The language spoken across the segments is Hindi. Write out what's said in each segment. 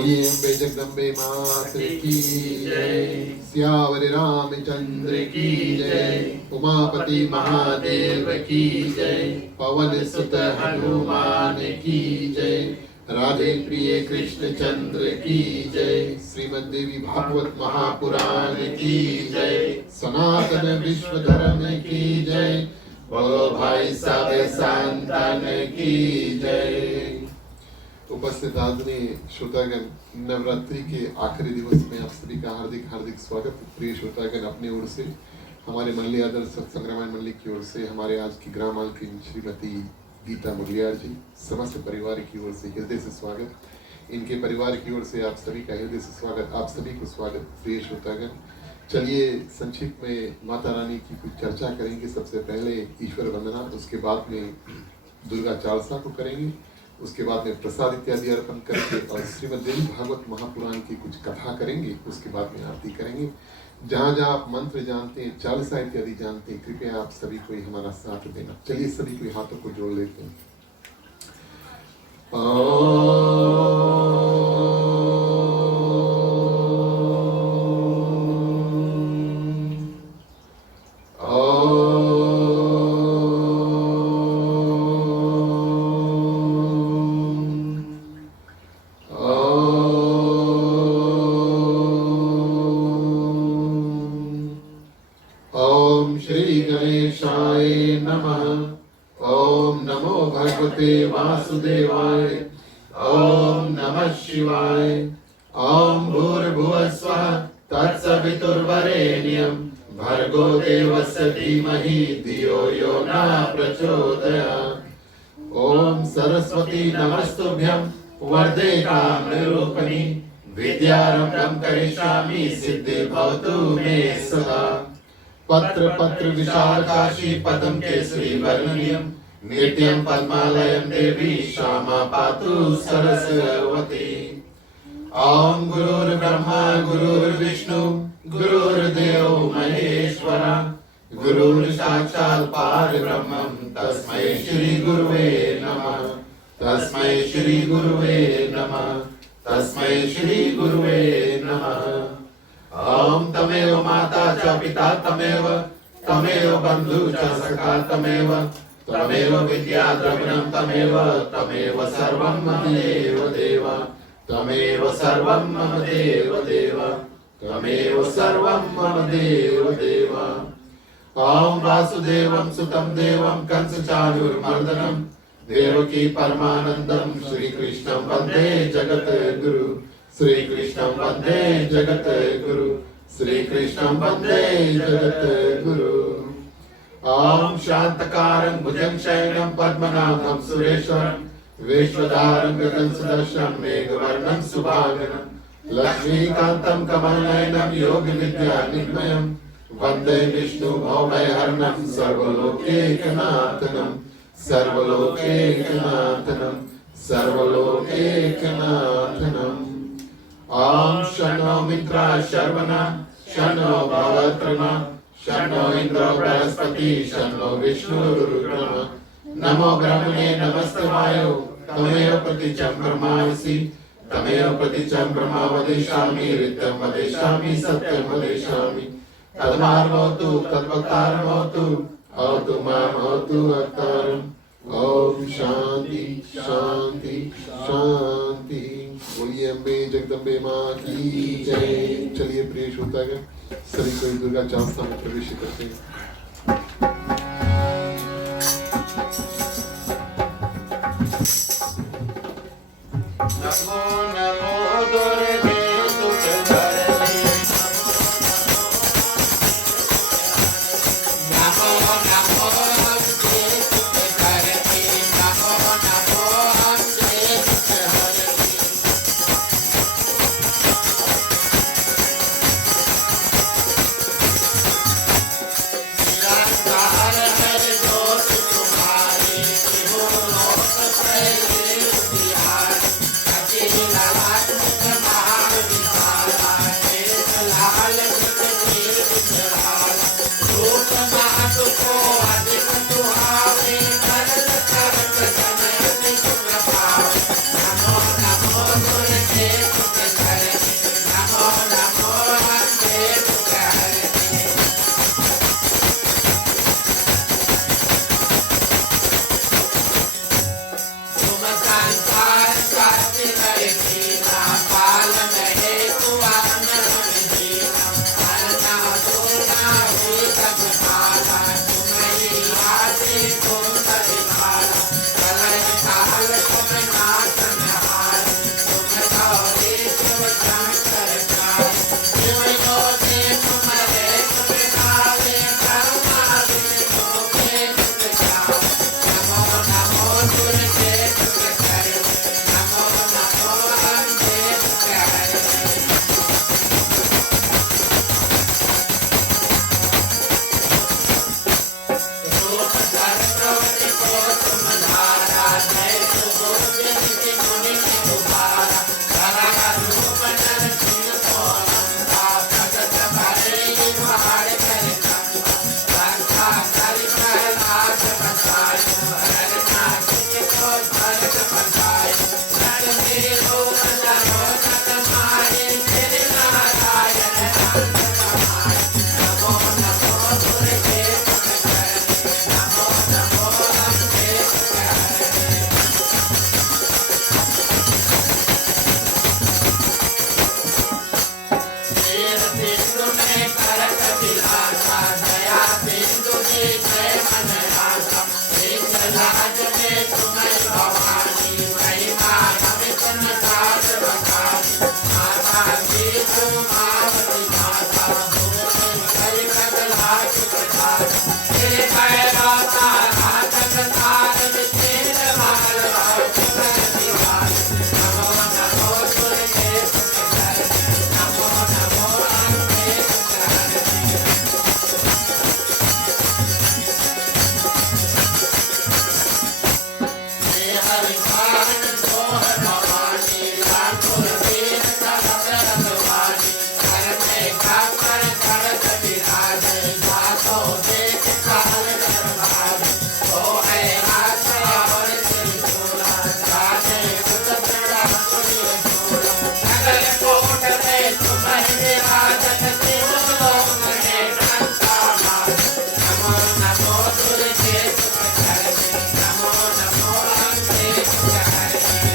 बोलिए अम्बे जगदम्बे मात की जय। सियावर रामचंद्र की जय। उमापति महादेव की जय। पवन सुत हनुमान की जय। राधे प्रिय कृष्ण चंद्र की जय। श्रीमद् देवी भागवत महापुराण की जय। सनातन विश्व धर्म की जय। बोलो भाई सब संतन की जय। उपस्थित आदरणीय श्रोतागण, नवरात्रि के आखिरी दिवस में आप सभी का हार्दिक हार्दिक स्वागत। प्रिय श्रोतागण, अपनी ओर से, हमारे मंडली आदर्श सत्संग रामायण मंडली की ओर से, हमारे आज की ग्राम मालकिन श्रीमती गीता मुगलियार जी, समस्त परिवार की ओर से हृदय से स्वागत। इनके परिवार की ओर से आप सभी का हृदय से स्वागत। आप सभी को स्वागत। प्रिय श्रोतागण, चलिए संक्षिप्त में माता रानी की कुछ चर्चा करेंगे। सबसे पहले ईश्वर वंदना, उसके बाद में दुर्गा चालीसा को करेंगे, उसके बाद में प्रसाद इत्यादि अर्पण करके और श्रीमद् देवी भागवत महापुराण की कुछ कथा करेंगे। उसके बाद में आरती करेंगे। जहाँ जहाँ आप मंत्र जानते हैं, चालीसा इत्यादि जानते हैं, कृपया आप सभी को हमारा साथ देना। चलिए सभी को हाथों को जोड़ लेते हैं। वासुदेवाय। ओम नमः शिवाय। ओम भूर्भुवः स्वः तत्सवितुर्वरेण्यं भर्गो देवस्य धीमहि धियो यो न प्रचोदयात्। ओम सरस्वती नमस्तुभ्यं वरदे कामरूपिणी विद्यारम्भं करिष्यामि सिद्धि भवतु मे सदा। पत्र पत्र विशालकाशी पदं केसरी वर्णनीयं नित्यं पद्मालयं देवी श्यामा पातु सरस्वती। ओम गुरुर्ब्रह्मा गुरुर्विष्णु गुरुर्देवो महेश्वरा गुरुर्साक्षात् परब्रह्मं तस्मै श्री गुरुवे नमः। तस्मै श्री गुरुवे नमः। तस्मै श्री गुरुवे नमः। ओम तमेव माता च पिता तमेव तमेव बन्धु च सखा तमेव तमेव विद्या द्रविणं तमेव तमेव सर्वं मम देव देव। तमेव सर्वं मम देव देव। तमेव सर्वं मम देव देव। ओम वासुदेवं सुतं देवं कंसचाणूरमर्दनं देवकी परमानंदं श्रीकृष्णं वन्दे जगद्गुरु। श्रीकृष्णं वन्दे जगद्गुरु। श्रीकृष्णं वन्दे जगद्गुरु। ओम शांतकारं भुजं शयनं पद्मनाभं सुरेश्वरं विश्वधारं गगनसदृशं मेघवर्णं शुभांगं लक्ष्मीकान्तं कमलनयनं योगविद्यानिलयं वन्दे विष्णु भवभयहरणं सर्वलोकैकनाथनं। सर्वलोकैकनाथनं। सर्वलोकैकनाथनं। ओम शन्नो मित्राः शर्वणः शन्नो भवत्रमा शन्नो इंद्रो बृहस्पति शन्नो विष्णुरुक्रमः। नमो ब्रह्मणे नमस्ते वायो तमेव प्रतिचं ब्रह्मासि तमेव प्रतिचं ब्रह्म वदिष्यामि ऋतं वदिष्यामि सत्यं वदिष्यामि। तद्मार्गोऽतु तद्वक्तारमोऽतु अवतु मां अवतु वक्तारम्। ओम शांति शांति शांति। बोलिए अम्बे जगदम्बे माँ की जय। चलिए प्रिय श्रोतागण, सभी को दुर्गा चालीसा में प्रवेश करते हैं। नमो नमो दुर्गे सुखकरणी नमो नमो अम्बे सुखकरणी नमो नमो अम्बे सुखहरणी। निरंकार है दोष तुम्हारी त्रिभुवन लोक त्रय राज में तुम्हें भवानी महिमा नमित निताज बखानी माता जी उमावती माता भूमि कई बदला चुका हे कैलासा राजन तार विचित्र मालवा चुकर दीवार नमो नमो दुर्गे नमो नमो अंबे हरि पावन सोह भवानी लाखों वीर सब रखवानी घर में कापर खड़क विराज जातो देख काल दरबार ओ है हाथ और त्रिशूला राजे कुल बड़ा त्रिशूला नगर कोट में तुम्हें विराजत त्रिलोक में कांता मार नमो नमो दुर्गे सुखकर्णी नमो नमो अंबे सुखकर्णी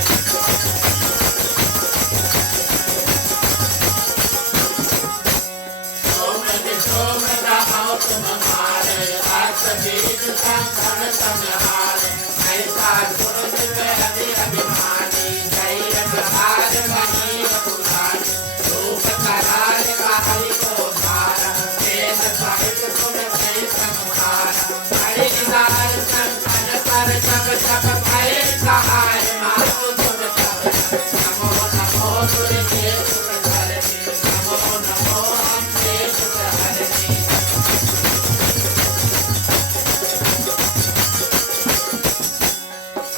सोम रहो तुम हमारे रात बीज संकट संहारे ऐसा सूरज पे रवि अभिमानी जय रघुहार मणि रघुरानी रूप कराल काली को धारा वेद साहित्य सुन कई संहारा हरि निदान संकट पर जब जब भय सहाय मातु तुम सब नमो नमो दुर्गे सुखकर्णी नमो नमो अंबे सुखकर्णी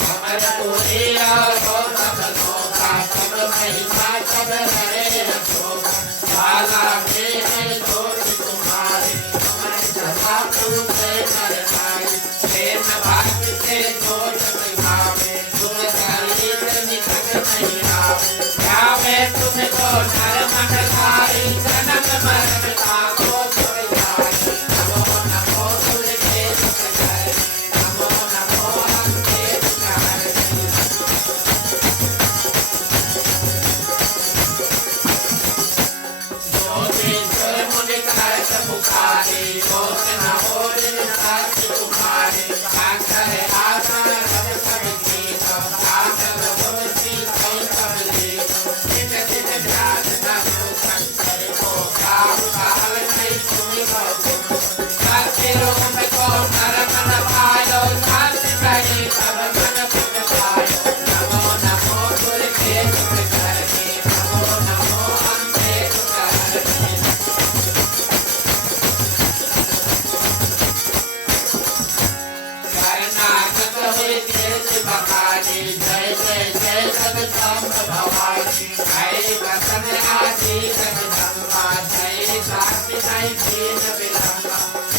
अमर पुरिया रो सब लोका सब महिमा सब हरे रसोगा बाला के है ज्योति तुम्हारी अमर सदा पूजे नर नारी प्रेम भक्ति से जोत दिखावे गुण शरीर निकट नहीं आवे गावे तुमको नर मन धारी जन्म मरण ताको छोड़ जाए नमो नमो दुर्गे सुखकर्णी नमो नमो अंबे सुखकर्णी ज्योतिषर मुनि कहत पुकारी दोष न हो जिन साक्षी तुम्हारे अक्षर आसन रव सब गीत आसन होती कई सब लीत चित चित ध्यान धनु शंकर को काहु काल नहीं सुनि बहु सत्य रूप को नर मन भायो सत्य कही सब मन पुट पायो नमो नमो दुर्गे सुखकर्णी नमो नमो अंबे सुखकर्णी शरणागत हुई कीर्ति बखानी जय जय जय जगदम्ब भवानी जय वसन आदि जगदम्बा जय साक्षी जय दीन विलम्बा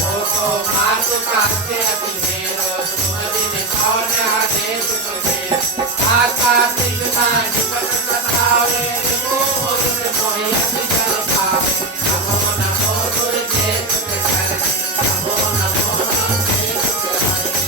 ओ मातु काके अति मेरो तुम दिन कौन हरे सुख मेरो आका कृष्णा निपट सतावे वो मुझ मोहि अति जल पावे नमो नमो दुर्गे सुखकर्णी नमो नमो अंबे सुखकर्णी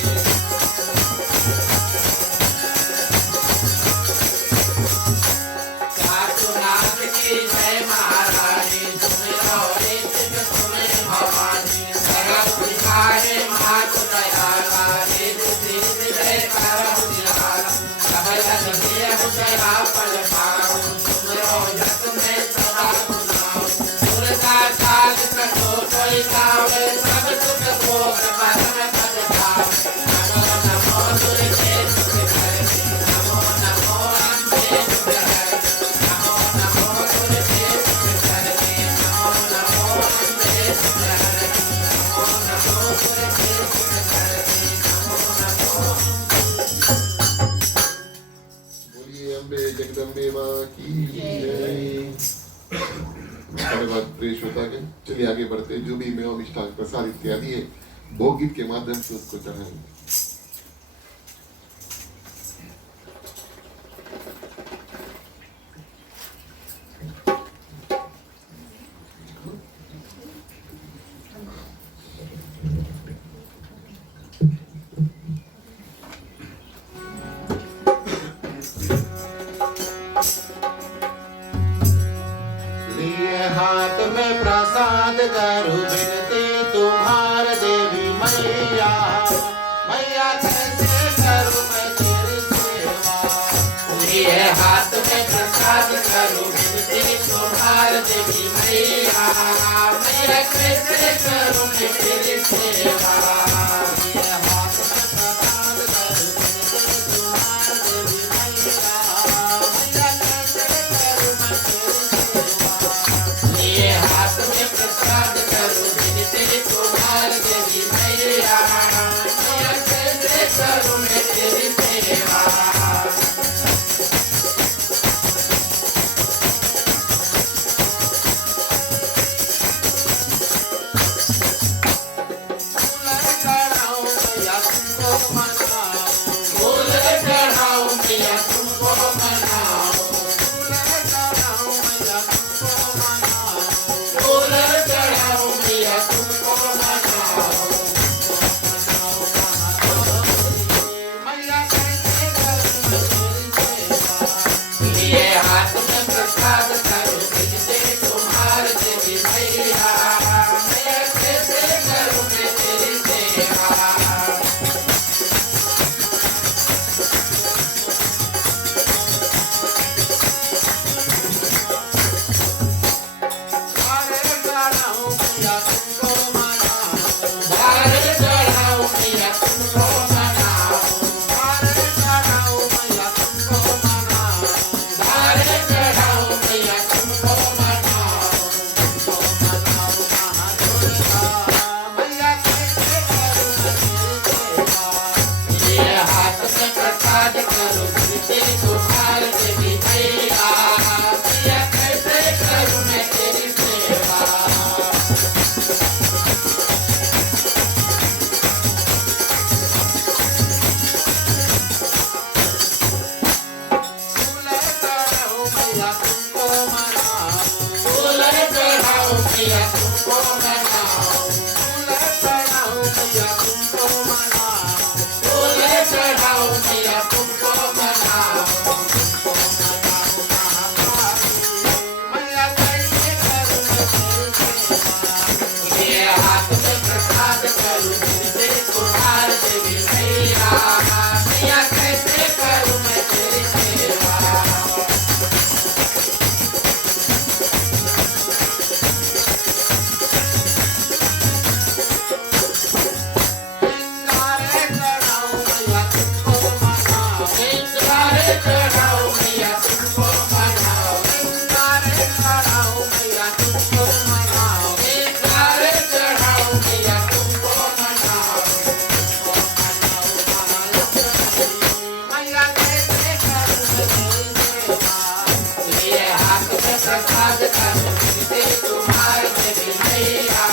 कातुनाथ की जय महारानी सुमिरो ऋतिक सुमिर भवानी सरल बिहारे मातु दयाला रिद्धि सिद्धि जय करहु निराला सबल देहु दया फल पाऊं सुमिरो यस में सदा गुनाऊं सुरता चाल सतो कोई गावे सब सुख भोग परम पद पावे नमो नमो दुर्गे सुखकर्णी नमो नमो अंबे सुखकर्णी नमो नमो दुर्गे सुखकर्णी नमो नमो अंबे सुखकर्णी नमो नमो दुर्गे सुखकर्णी नमो नमो बोलिए अम्बे जगदम्बे माँ की जय। धन्यवाद प्रिय श्रोतागण। चलिए आगे बढ़ते जो भी मेवा मिष्ठान प्रसाद इत्यादि है भोग गीत के माध्यम से उसको चढ़ाएंगे। हाथ में प्रसाद करूं विनती तुम्हार देवी मैया मैया प्रसाद करो विनती तुम्हार देवी मैया मैया कैसे करूं मैं तेरी सेवा ये हाथ में प्रसाद करो विनती तुम्हार देवी मैया मैया कैसे करूं मैं तेरी सेवा हाथ में प्रसाद करो विनती तुम्हार देवी मैया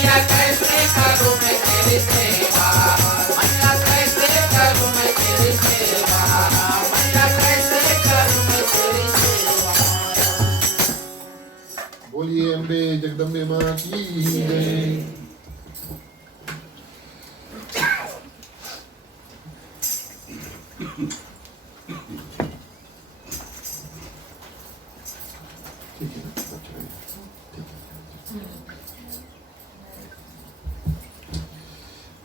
मैं कैसे करूं मैं तेरी सेवा बोलिए अम्बे जगदम्बे माँ की जय। ठीक है, अच्छा है, ठीक है।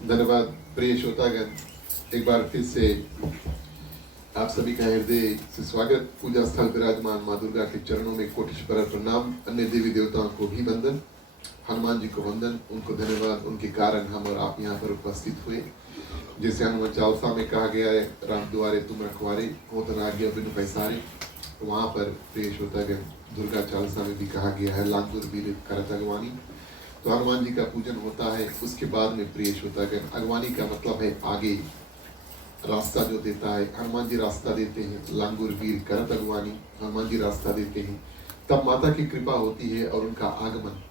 धन्यवाद प्रिय श्रोतागण, एक बार फिर से आप सभी का हृदय से स्वागत। पूजा स्थल विराजमान माँ दुर्गा के चरणों में कोटिश्वर प्रणाम, अन्य देवी देवताओं को भी वंदन, हनुमान जी को वंदन, उनको धन्यवाद, उनके कारण हम और आप यहाँ पर उपस्थित हुए। जैसे हनुमान चालीसा में कहा गया है, राम द्वारे तुम रखवारे हो धन आज्ञा बिनु पैसारे, तो वहाँ पर प्रिय श्रोतागण दुर्गा चालीसा में भी कहा गया है लांगुर वीर करत अगवानी। तो हनुमान जी का पूजन होता है। उसके बाद में प्रिय श्रोतागण, अगवानी का मतलब है आगे रास्ता जो देता है, हनुमान जी रास्ता देते हैं। लांगुर वीर करत अगवानी, हनुमान जी रास्ता देते हैं। तब माता की कृपा होती है और उनका आगमन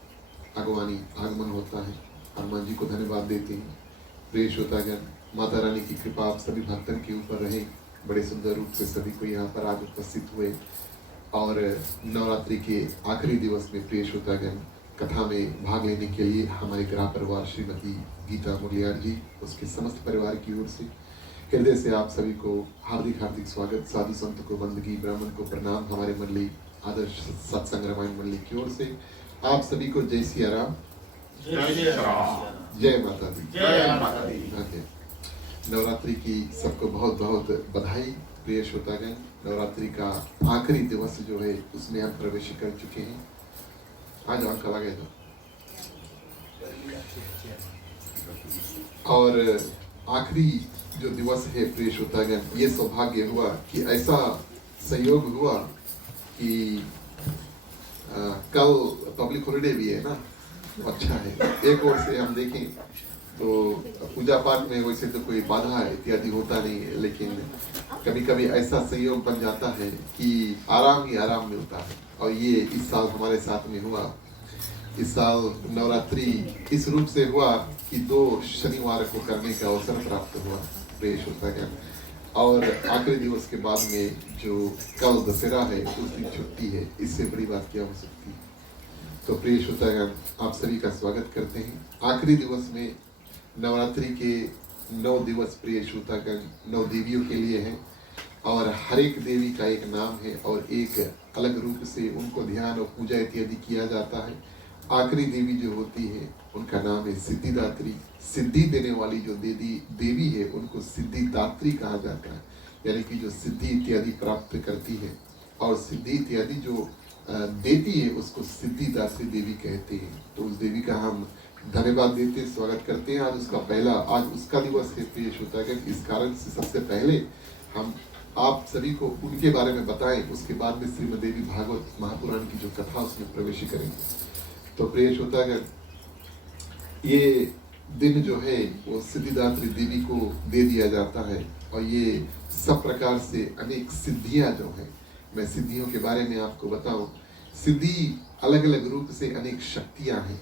आगमन होता है। हनुमान जी को धन्यवाद देते हैं। प्रिय श्रोतागण, माता रानी की कृपा आप सभी भक्तों के ऊपर रहे। बड़े सुंदर रूप से सभी को यहाँ पर आज उपस्थित हुए और नवरात्रि के आखिरी दिवस में प्रिय श्रोतागण कथा में भाग लेने के लिए हमारे ग्राम परिवार श्रीमती गीता मुरलियार जी, उसके समस्त परिवार की ओर से हृदय से आप सभी को हार्दिक हार्दिक स्वागत। साधु संत को वंदगी, ब्राह्मण को प्रणाम। हमारे मंडली आदर्श सत्संग रामायण मंडली की ओर से आप सभी को जय सिया राम, जय माता दी, जय माता दी। नवरात्रि की सबको बहुत बहुत बधाई। प्रिय श्रोतागण, नवरात्रि का आखिरी दिवस जो है उसमें हम प्रवेश कर चुके हैं। आज अंक लगे तो और आखिरी जो दिवस है प्रिय श्रोतागण, ये सौभाग्य हुआ कि ऐसा संयोग हुआ कि कल पब्लिक हॉलिडे भी है ना, अच्छा है। एक ओर से हम देखें तो पूजा पाठ में वैसे तो कोई बाधा इत्यादि होता नहीं है, लेकिन कभी कभी ऐसा संयोग बन जाता है कि आराम ही आराम मिलता है। और ये इस साल हमारे साथ में हुआ। इस साल नवरात्रि इस रूप से हुआ कि 2 शनिवार को करने का अवसर प्राप्त हुआ प्रिय श्रोतागण। और आखिरी दिवस के बाद में जो कल दशहरा है उस दिन छुट्टी है। इससे बड़ी बात क्या हो सकती है। तो प्रिय श्रोतागण, आप सभी का स्वागत करते हैं। आखिरी दिवस में नवरात्रि के 9 दिवस प्रिय श्रोतागण 9 देवियों के लिए हैं और हर एक देवी का एक नाम है और एक अलग रूप से उनको ध्यान और पूजा इत्यादि किया जाता है। आखिरी देवी जो होती है उनका नाम है सिद्धिदात्री। सिद्धि देने वाली जो देवी है उनको सिद्धिदात्री कहा जाता है, यानी कि जो सिद्धि इत्यादि प्राप्त करती है और सिद्धि इत्यादि जो देती है उसको सिद्धिदात्री देवी कहते हैं। तो उस देवी का हम धन्यवाद देते हैं, स्वागत करते हैं। आज उसका दिवस है प्रिय श्रोतागण। इस कारण से सबसे पहले हम आप सभी को उनके बारे में बताएं, उसके बाद में श्रीमद् देवी भागवत महापुराण की जो कथा उसमें प्रवेश करेंगे। तो प्रिय श्रोतागण, ये दिन जो है वो सिद्धिदात्री देवी को दे दिया जाता है और ये सब प्रकार से अनेक सिद्धियां जो है, मैं सिद्धियों के बारे में आपको बताऊं। सिद्धि अलग अलग रूप से अनेक शक्तियां हैं।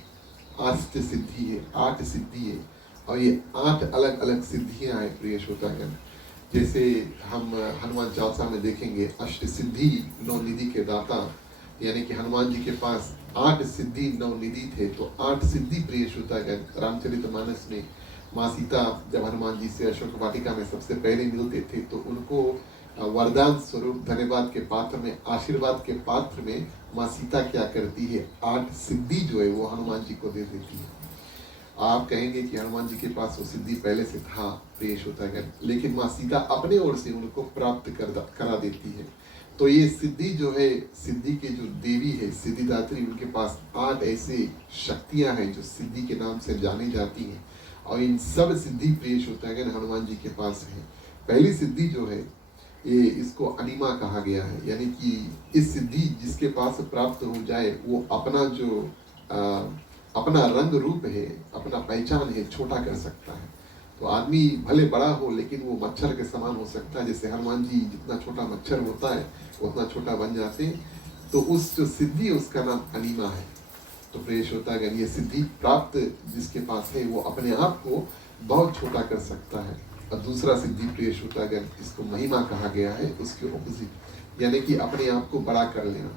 अष्ट सिद्धि है, 8 सिद्धि है और ये 8 अलग अलग सिद्धियां हैं प्रिय श्रोतागण। जैसे हम हनुमान चालीसा में देखेंगे, अष्ट सिद्धि 9 निधि के दाता, यानी कि हनुमान जी के पास 8 सिद्धि 9 निधि थे। तो 8 सिद्धि प्रिय श्रोतागण रामचरितमानस में माँ सीता जब हनुमान जी से अशोक वाटिका में सबसे पहले मिलते थे तो उनको वरदान स्वरूप धन्यवाद के पात्र में, आशीर्वाद के पात्र में माँ सीता क्या करती है, 8 सिद्धि जो है वो हनुमान जी को दे देती है। आप कहेंगे कि हनुमान जी के पास वो सिद्धि पहले से था प्रिय श्रोतागण, लेकिन माँ सीता अपने ओर से उनको प्राप्त करा देती है। तो ये सिद्धि जो है, सिद्धि के जो देवी है सिद्धिदात्री, उनके पास 8 ऐसे शक्तियां हैं जो सिद्धि के नाम से जानी जाती हैं और इन सब सिद्धि प्रिय श्रोतागण हनुमान जी के पास है। पहली सिद्धि जो है ये इसको अनिमा कहा गया है, यानी कि इस सिद्धि जिसके पास प्राप्त हो जाए वो अपना जो अपना रंग रूप है, अपना पहचान है, छोटा कर सकता है। तो आदमी भले बड़ा हो लेकिन वो मच्छर के समान हो सकता है। जैसे हनुमान जी जितना छोटा मच्छर होता है उतना छोटा बन जाते हैं। तो उस जो सिद्धि है उसका नाम अनिमा है। तो प्रिय श्रोतागण, ये सिद्धि प्राप्त जिसके पास है वो अपने आप को बहुत छोटा कर सकता है। और दूसरा सिद्धि प्रिय श्रोतागण, इसको महिमा कहा गया है, उसके ऑपोजिट, यानी कि अपने आप को बड़ा कर लेना।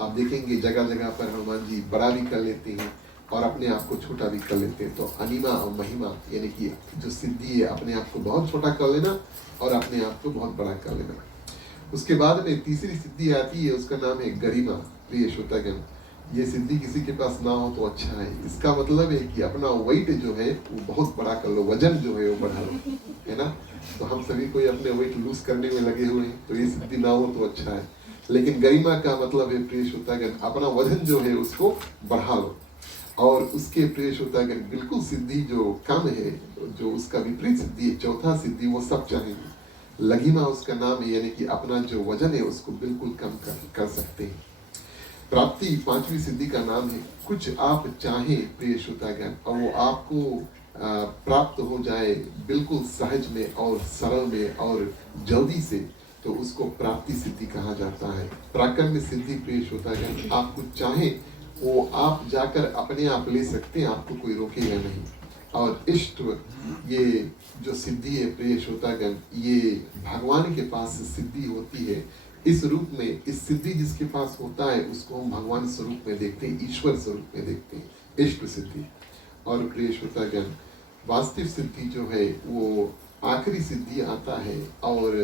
आप देखेंगे जगह जगह पर हनुमान जी बड़ा भी कर लेते हैं और अपने आप को छोटा भी कर लेते हैं। तो अनिमा और महिमा यानी कि जो सिद्धि है अपने आप को बहुत छोटा कर लेना और अपने आप को बहुत बड़ा कर लेना। उसके बाद में तीसरी सिद्धि आती है, उसका नाम है गरिमा। प्रिय श्रोतागण, ये सिद्धि किसी के पास ना हो तो अच्छा है। इसका मतलब है कि अपना वेट जो है वो बहुत बड़ा कर लो, वजन जो है वो बढ़ा लो, है ना। तो हम सभी कोई अपने वेट लूज करने में लगे हुए हैं, तो ये सिद्धि ना हो तो अच्छा है। लेकिन गरिमा का मतलब है प्रिय श्रोतागण, अपना वजन जो है उसको बढ़ा लो। और उसके प्रिय श्रोतागण बिल्कुल सिद्धि जो कम है, जो उसका विपरीत सिद्धि है, चौथा सिद्धि, वो सब चाहेंगे। लघिमा उसका नाम है, यानी कि अपना जो वजन है उसको बिल्कुल कम कर सकते हैं। प्राप्ति 5वीं सिद्धि का नाम है कुछ आप चाहें प्रिय श्रोतागण और वो आपको प्राप्त हो जाए बिल्कुल सहज में और सरल में और जल्दी से, तो उसको प्राप्ति सिद्धि कहा जाता है। प्राकर्म सिद्धि प्रिय श्रोतागण, आप कुछ चाहें वो आप जाकर अपने आप ले सकते हैं, आपको कोई रोकेगा नहीं। और इष्ट, ये जो सिद्धि है प्रिय श्रोतागण, ये भगवान के पास सिद्धि होती है। इस रूप में, इस सिद्धि जिसके पास होता है उसको हम भगवान स्वरूप में देखते हैं, ईश्वर स्वरूप में देखते हैं, इष्ट सिद्धि। और प्रिय श्रोतागण, वास्तविक सिद्धि जो है वो आखिरी सिद्धि आता है, और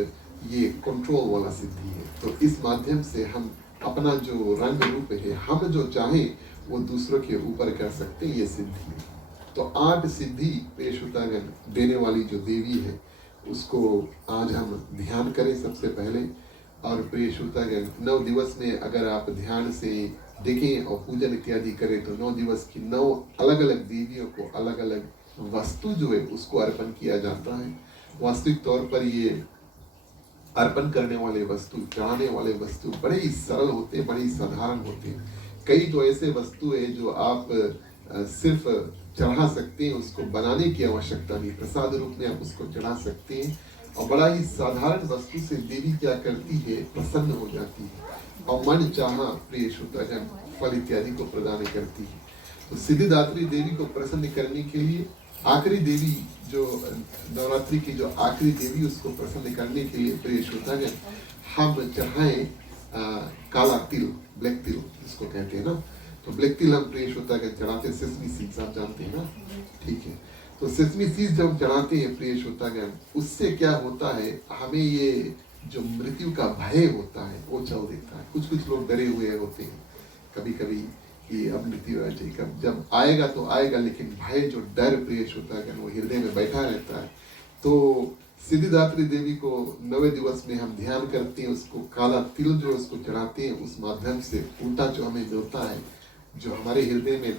ये कंट्रोल वाला सिद्धि है। तो इस माध्यम से हम अपना जो रंग रूप है, हम जो चाहें वो दूसरों के ऊपर कर सकते हैं, ये सिद्धि है। तो 8 सिद्धि प्रिय श्रोतागण देने वाली जो देवी है उसको आज हम ध्यान करें सबसे पहले। और प्रिय श्रोतागण, 9 दिवस में अगर आप ध्यान से देखें और पूजन इत्यादि करें तो 9 दिवस की 9 अलग अलग देवियों को अलग अलग वस्तु जो है उसको अर्पण किया जाता है। वास्तविक तौर पर ये अर्पण करने वाले वस्तु, चढ़ाने वाले वस्तु बड़े ही सरल होते हैं, बड़े ही साधारण होते हैं। कई तो ऐसे वस्तु है जो आप सिर्फ चढ़ा सकते हैं, उसको बनाने की आवश्यकता नहीं, प्रसाद रूप में आप उसको चढ़ा सकते हैं। और बड़ा ही साधारण वस्तु से देवी क्या करती है, प्रसन्न हो जाती है और मन चाहा प्रिय श्रोतागण फल इत्यादि को प्रदान करती है। तो सिद्धिदात्री देवी को प्रसन्न करने के लिए आखिरी देवी जो नवरात्रि की जो आखिरी देवी, उसको प्रसन्न करने के लिए प्रिय श्रोतागण हम चढ़ाएं काला तिल, ब्लैक तिल जिसको कहते हैं ना। तो ब्लैक तिल हम प्रिय श्रोतागण चढ़ाते हैं, सेसमी सीड्स आप जानते हैं ना, ठीक है। तो सेसमी सीड्स जब हम चढ़ाते हैं प्रिय श्रोतागण, उससे क्या होता है, हमें ये जो मृत्यु का भय होता है वो चल देता है। कुछ कुछ लोग डरे हुए होते हैं कभी कभी कि अब मृत्यु आ जाएगी, जब आएगा तो आएगा, लेकिन भय जो डर प्रिय श्रोतागण वो हृदय में बैठा रहता है। तो सिद्धिदात्री देवी को 9वें दिवस में हम ध्यान करते हैं, उसको काला तिल जो उसको चढ़ाते हैं, उस माध्यम से उल्टा जो हमें मिलता है, जो हमारे हृदय में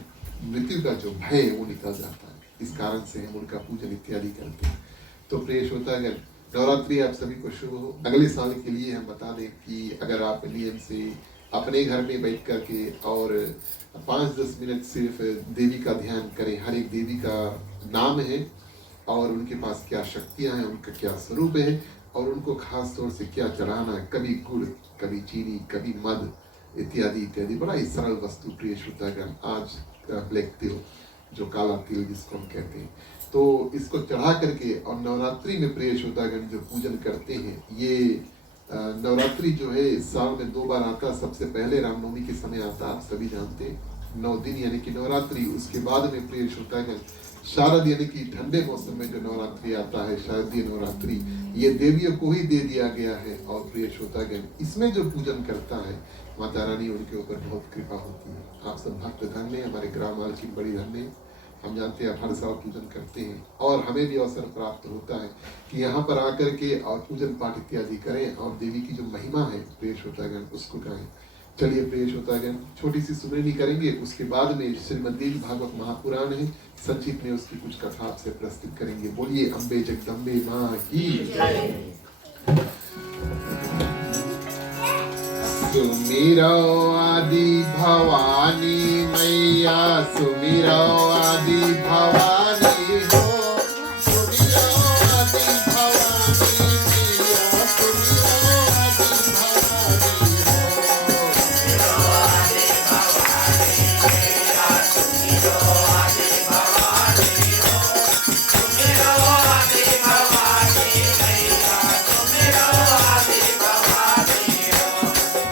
मृत्यु का जो भय है वो निकल जाता है। इस कारण से हम उनका पूजन इत्यादि करते हैं। तो प्रिय श्रोतागण, नवरात्रि आप सभी को शुभ हो। अगले साल के लिए हम बता दें कि अगर आप नियम से अपने घर में बैठ कर के और 5-10 मिनट सिर्फ देवी का ध्यान करें, हर एक देवी का नाम है और उनके पास क्या शक्तियां हैं, उनका क्या स्वरूप है और उनको खास तौर से क्या चढ़ाना है, कभी गुड़, कभी चीनी, कभी मध इत्यादि इत्यादि। बड़ा ही सरल वस्तु प्रिय श्रोतागण, आज ब्लैक तिल जो काला तिल जिसको हम कहते हैं, तो इसको चढ़ा करके और नवरात्रि में प्रिय श्रोतागण जो पूजन करते हैं, ये नवरात्रि जो है साल में 2 बार आता है। सबसे पहले रामनवमी के समय आता है, आप सभी जानते हैं 9 दिन यानी कि नवरात्रि। उसके बाद में प्रिय श्रोतागण शारद यानी कि ठंडे मौसम में जो नवरात्रि आता है, शारदीय नवरात्रि, ये देवियों को ही दे दिया गया है। और प्रिय श्रोतागण इसमें जो पूजन करता है माता रानी, उनके ऊपर बहुत कृपा होती है। आप सब भक्त धन्य, हमारे ग्राम मालकिन बड़ी धन्य। हम जानते हैं हर साल पूजन करते हैं और हमें भी अवसर प्राप्त होता है कि यहाँ पर आकर के और पूजन पाठ इत्यादि करें और देवी की जो महिमा है प्रिय श्रोतागण उसको गाएं। चलिए प्रिय श्रोतागण, छोटी सी सुनैनी करेंगे, उसके बाद में श्रीमद्देवी भागवत महापुराण है, संक्षिप्त में उसकी कुछ कथा आपसे प्रस्तुत करेंगे। बोलिए अम्बे जगदम्बे माँ की। सुमिरो आदि भवानी मैया, सुमिरो आदि भवानी हो, सुमिरो आदि भवानी मैया, सुमिरो आदि भवानी हो, सुमिरो आदि भवानी मैया, सुमिरो आदि भवानी हो, सुमिरो आदि भवानी मैया, सुमिरो आदि भवानी हो।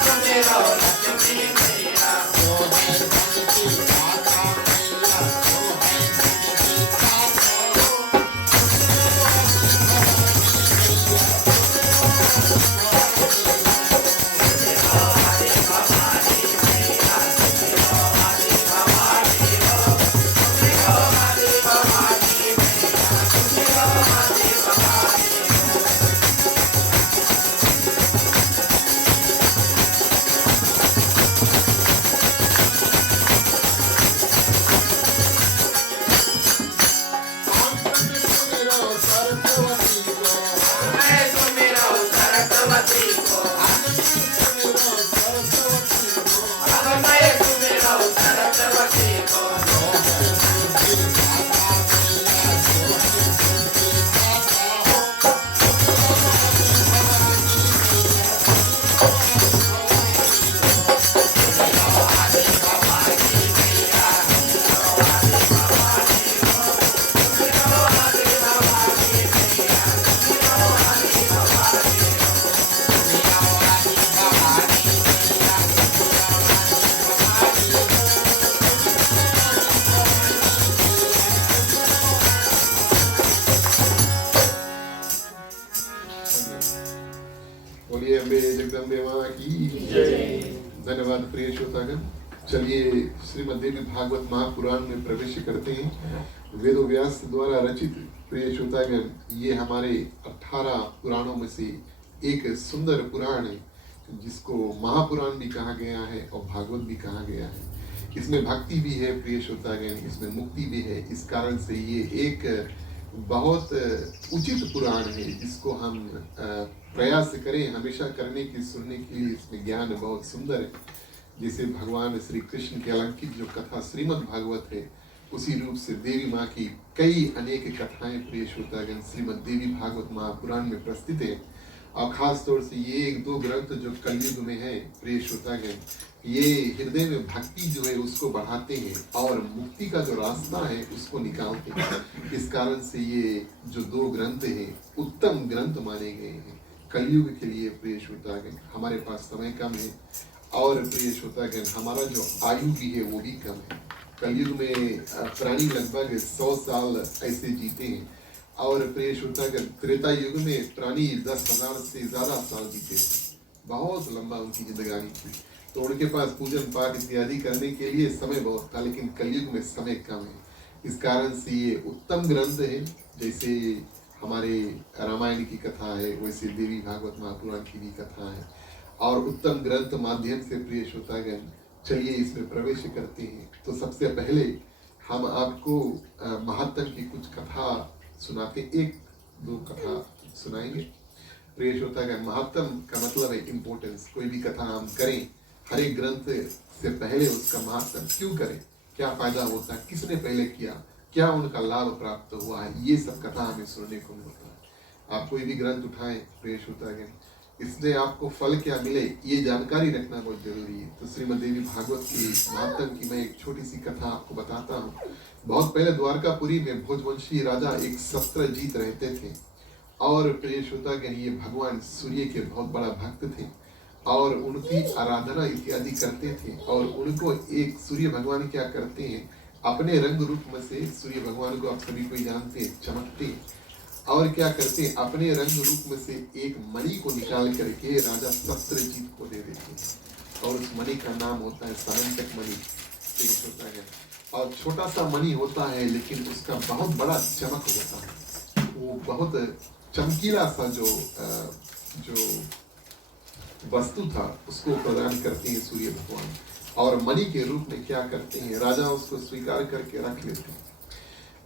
सुमिरो लक्ष्मी मैया। जो है धन की दाता मैया, जो है धन की दाता। सुमिरो सरस्वती को, मैं सुमिरो सरस्वती को। सुमिरो सरस्वती को। अब मैं सुमिरो सरस्वती को। बोलिए अम्बे जगदम्बे माँ की जय। धन्यवाद प्रिय श्रोतागण। चलिए श्रीमद् देवी भागवत महापुराण में प्रवेश करते हैं। वेदो व्यास द्वारा रचित प्रिय श्रोतागण, ये हमारे 18 पुराणों में से एक सुंदर पुराण है, जिसको महापुराण भी कहा गया है और भागवत भी कहा गया है। इसमें भक्ति भी है प्रिय श्रोतागण, इसमें मुक्ति भी है। इस कारण से ये एक बहुत उचित पुराण है, जिसको हम प्रयास करें हमेशा करने की, सुनने के लिए। इसमें ज्ञान बहुत सुंदर है। जैसे भगवान श्री कृष्ण की अलंकित जो कथा श्रीमद् भागवत है, उसी रूप से देवी माँ की कई अनेक कथाएं प्रिय श्रोतागण श्रीमद् देवी भागवत महापुराण में प्रस्तुत है। और खास तौर से ये एक दो ग्रंथ जो कलयुग में है प्रिय श्रोतागण, ये हृदय में भक्ति जो है उसको बढ़ाते हैं और मुक्ति का जो रास्ता है उसको निकालते हैं। इस कारण से ये जो दो ग्रंथ हैं उत्तम ग्रंथ माने गए हैं कलयुग के लिए प्रिय श्रोतागण। हमारे पास समय कम है और प्रिय श्रोतागण हमारा जो आयु भी है वो भी कम है। कलयुग में प्राणी लगभग 100 साल ऐसे जीते हैं और प्रिय श्रोतागण त्रेता युग में प्राणी 10,000 से ज्यादा साल जीते थे, बहुत लंबा उनकी जिंदगानी थी। तो उनके पास पूजन पाठ इत्यादि करने के लिए समय बहुत था, लेकिन कलयुग में समय कम है। इस कारण से ये उत्तम ग्रंथ है। जैसे हमारे रामायण की कथा है, वैसे देवी भागवत महापुराण की भी कथा है और उत्तम ग्रंथ माध्यम से प्रिय श्रोतागण चलिए इसमें प्रवेश करते हैं। तो सबसे पहले हम आपको महात्म की कुछ कथा सुनाते, एक दो कथा सुनाएंगे प्रिय श्रोतागण। महात्म का मतलब है इम्पोर्टेंस। कोई भी कथा हम करें, हर एक ग्रंथ से पहले उसका महात्म क्यों करें, क्या फायदा होता है, किसने पहले किया, क्या उनका लाभ प्राप्त हुआ है, ये सब कथा हमें सुनने को मिलता है। आप कोई भी ग्रंथ उठाएं प्रिय श्रोतागण, इससे आपको फल क्या मिले ये जानकारी रखना बहुत जरूरी है। तो श्रीमद् देवी भागवत की महात्म की मैं एक छोटी सी कथा आपको बताता हूँ। बहुत पहले द्वारकापुरी में भोजवंशी राजा एक सत्रजीत रहते थे और प्रिय श्रोतागण ये भगवान सूर्य के बहुत बड़ा भक्त थे और उनकी आराधना इत्यादि करते थे। और उनको एक सूर्य भगवान क्या करते हैं, अपने रंग रूप में से सूर्य भगवान को आप सभी कोई जानते हैं, चमकते हैं और क्या करते हैं, अपने रंग रूप में से एक मणि को निकाल करके राजा सत्रजीत को दे देते हैं और उस मणि का नाम होता है सारंतक मणि होता है। और छोटा सा मणि होता है लेकिन उसका बहुत बड़ा चमक होता है, वो बहुत चमकीला सा जो वस्तु था उसको प्रदान करते हैं सूर्य भगवान और मणि के रूप में क्या करते हैं, राजा उसको स्वीकार करके रख लेते हैं।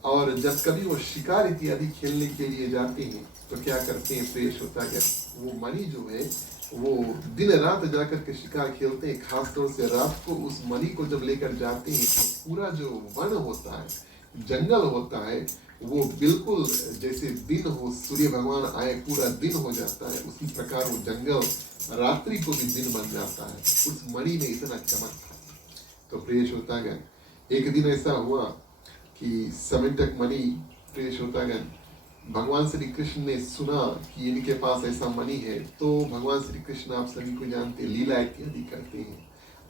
और जब कभी वो शिकार इत्यादि खेलने के लिए जाते हैं तो क्या करते हैं, प्रेष होता है वो मणि जो है वो दिन रात जाकर के शिकार खेलते हैं। खासतौर से रात को उस मणि को जब लेकर जाते हैं तो पूरा जो वन होता है, जंगल होता है, वो बिल्कुल जैसे दिन हो, सूर्य भगवान आए पूरा दिन हो जाता है, उसी प्रकार वो जंगल रात्रि को भी दिन बन जाता है। उस मणि में इतना चमक था। तो प्रेष होता है एक दिन ऐसा हुआ कि समंतक मणि प्रेष होता भगवान श्री कृष्ण ने सुना कि इनके पास ऐसा मणि है, तो भगवान श्री कृष्ण आप सभी को जानते हैं लीला इत्यादि करते हैं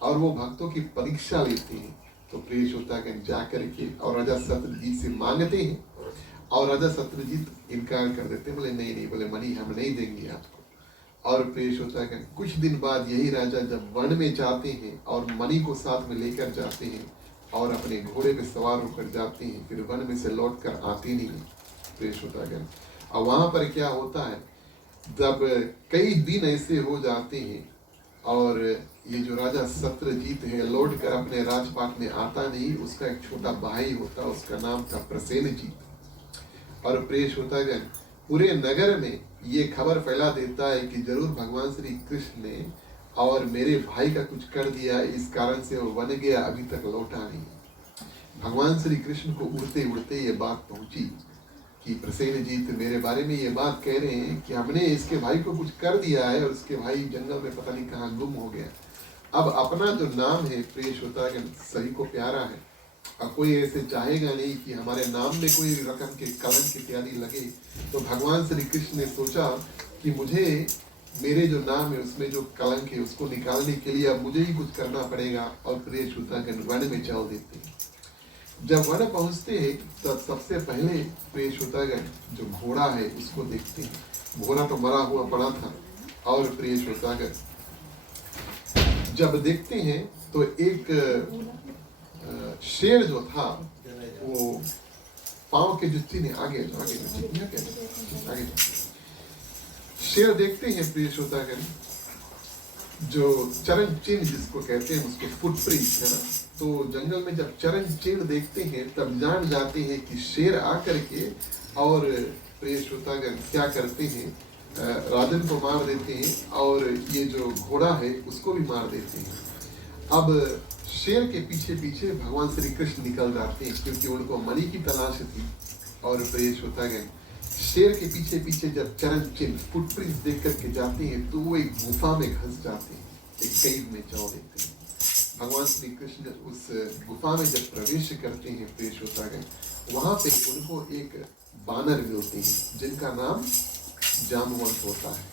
और वो भक्तों की परीक्षा लेते हैं। तो प्रिय श्रोतागण जाकर के और राजा सत्यजीत से मांगते हैं और राजा सत्यजीत इनकार कर देते हैं, बोले नहीं नहीं, बोले मणि हम नहीं देंगे आपको। और प्रिय श्रोतागण कुछ दिन बाद यही राजा जब वन में जाते हैं और मणि को साथ में लेकर जाते हैं और अपने घोड़े पे सवार होकर जाते हैं, फिर वन में से लौट कर आते नहीं प्रिय श्रोतागण। और वहां पर क्या होता है, जब कई दिन ऐसे हो जाते हैं और ये जो राजा सत्यजीत है लौट कर अपने राजपाट में आता नहीं, उसका एक छोटा भाई होता, उसका नाम था प्रसेनजीत। और प्रिय श्रोतागण पूरे नगर में ये खबर फैला देता है कि जरूर भगवान श्री कृष्ण ने और मेरे भाई का कुछ कर दिया, इस कारण से वो वन गया, अभी तक लौटा नहीं। भगवान श्री कृष्ण को उड़ते उड़ते ये बात पहुंची कि प्रसेनजीत मेरे बारे में ये बात कह रहे हैं कि हमने इसके भाई को कुछ कर दिया है और उसके भाई जंगल में पता नहीं कहाँ गुम हो गया। अब अपना जो नाम है प्रिय श्रोतागण सभी को प्यारा है, अब कोई ऐसे चाहेगा नहीं कि हमारे नाम में कोई रकम के कलंक इत्यादि लगे। तो भगवान श्री कृष्ण ने सोचा कि मुझे मेरे जो नाम है उसमें जो कलंक है उसको निकालने के लिए अब मुझे ही कुछ करना पड़ेगा। और प्रिय श्रोतागण वन में चल देते हैं। जब वन पहुंचते हैं तब सबसे पहले प्रिय श्रोतागण जो घोड़ा है उसको देखते हैं। घोड़ा तो मरा हुआ पड़ा था। और प्रिय श्रोतागण जब देखते हैं तो एक शेर जो था वो पांव के जुत्ती ने आगे आगे शेर देखते हैं प्रिय श्रोतागण, जो चरण चिन्ह जिसको कहते हैं उसको फुटप्रिंट है ना। तो जंगल में जब चरण चिन्ह देखते हैं तब जान जाते हैं कि शेर आकर के और प्रिय श्रोतागण क्या करते हैं, राजन को मार देते हैं और ये जो घोड़ा है उसको भी मार देते हैं। अब शेर के पीछे पीछे भगवान श्री कृष्ण निकल जाते हैं क्योंकि उनको मणि की तलाश थी। और प्रिय श्रोतागण शेर के पीछे पीछे जब चरण चिन्ह फुटप्रिंट्स देख करके जाते हैं तो वो एक गुफा में घुस जाते हैं, एक केव में चल देते हैं। भगवान श्री कृष्ण उस गुफा में जब प्रवेश करते हैं प्रिय श्रोतागण, वहां पे उनको एक बानर मिलते हैं जिनका नाम जामवंत होता है।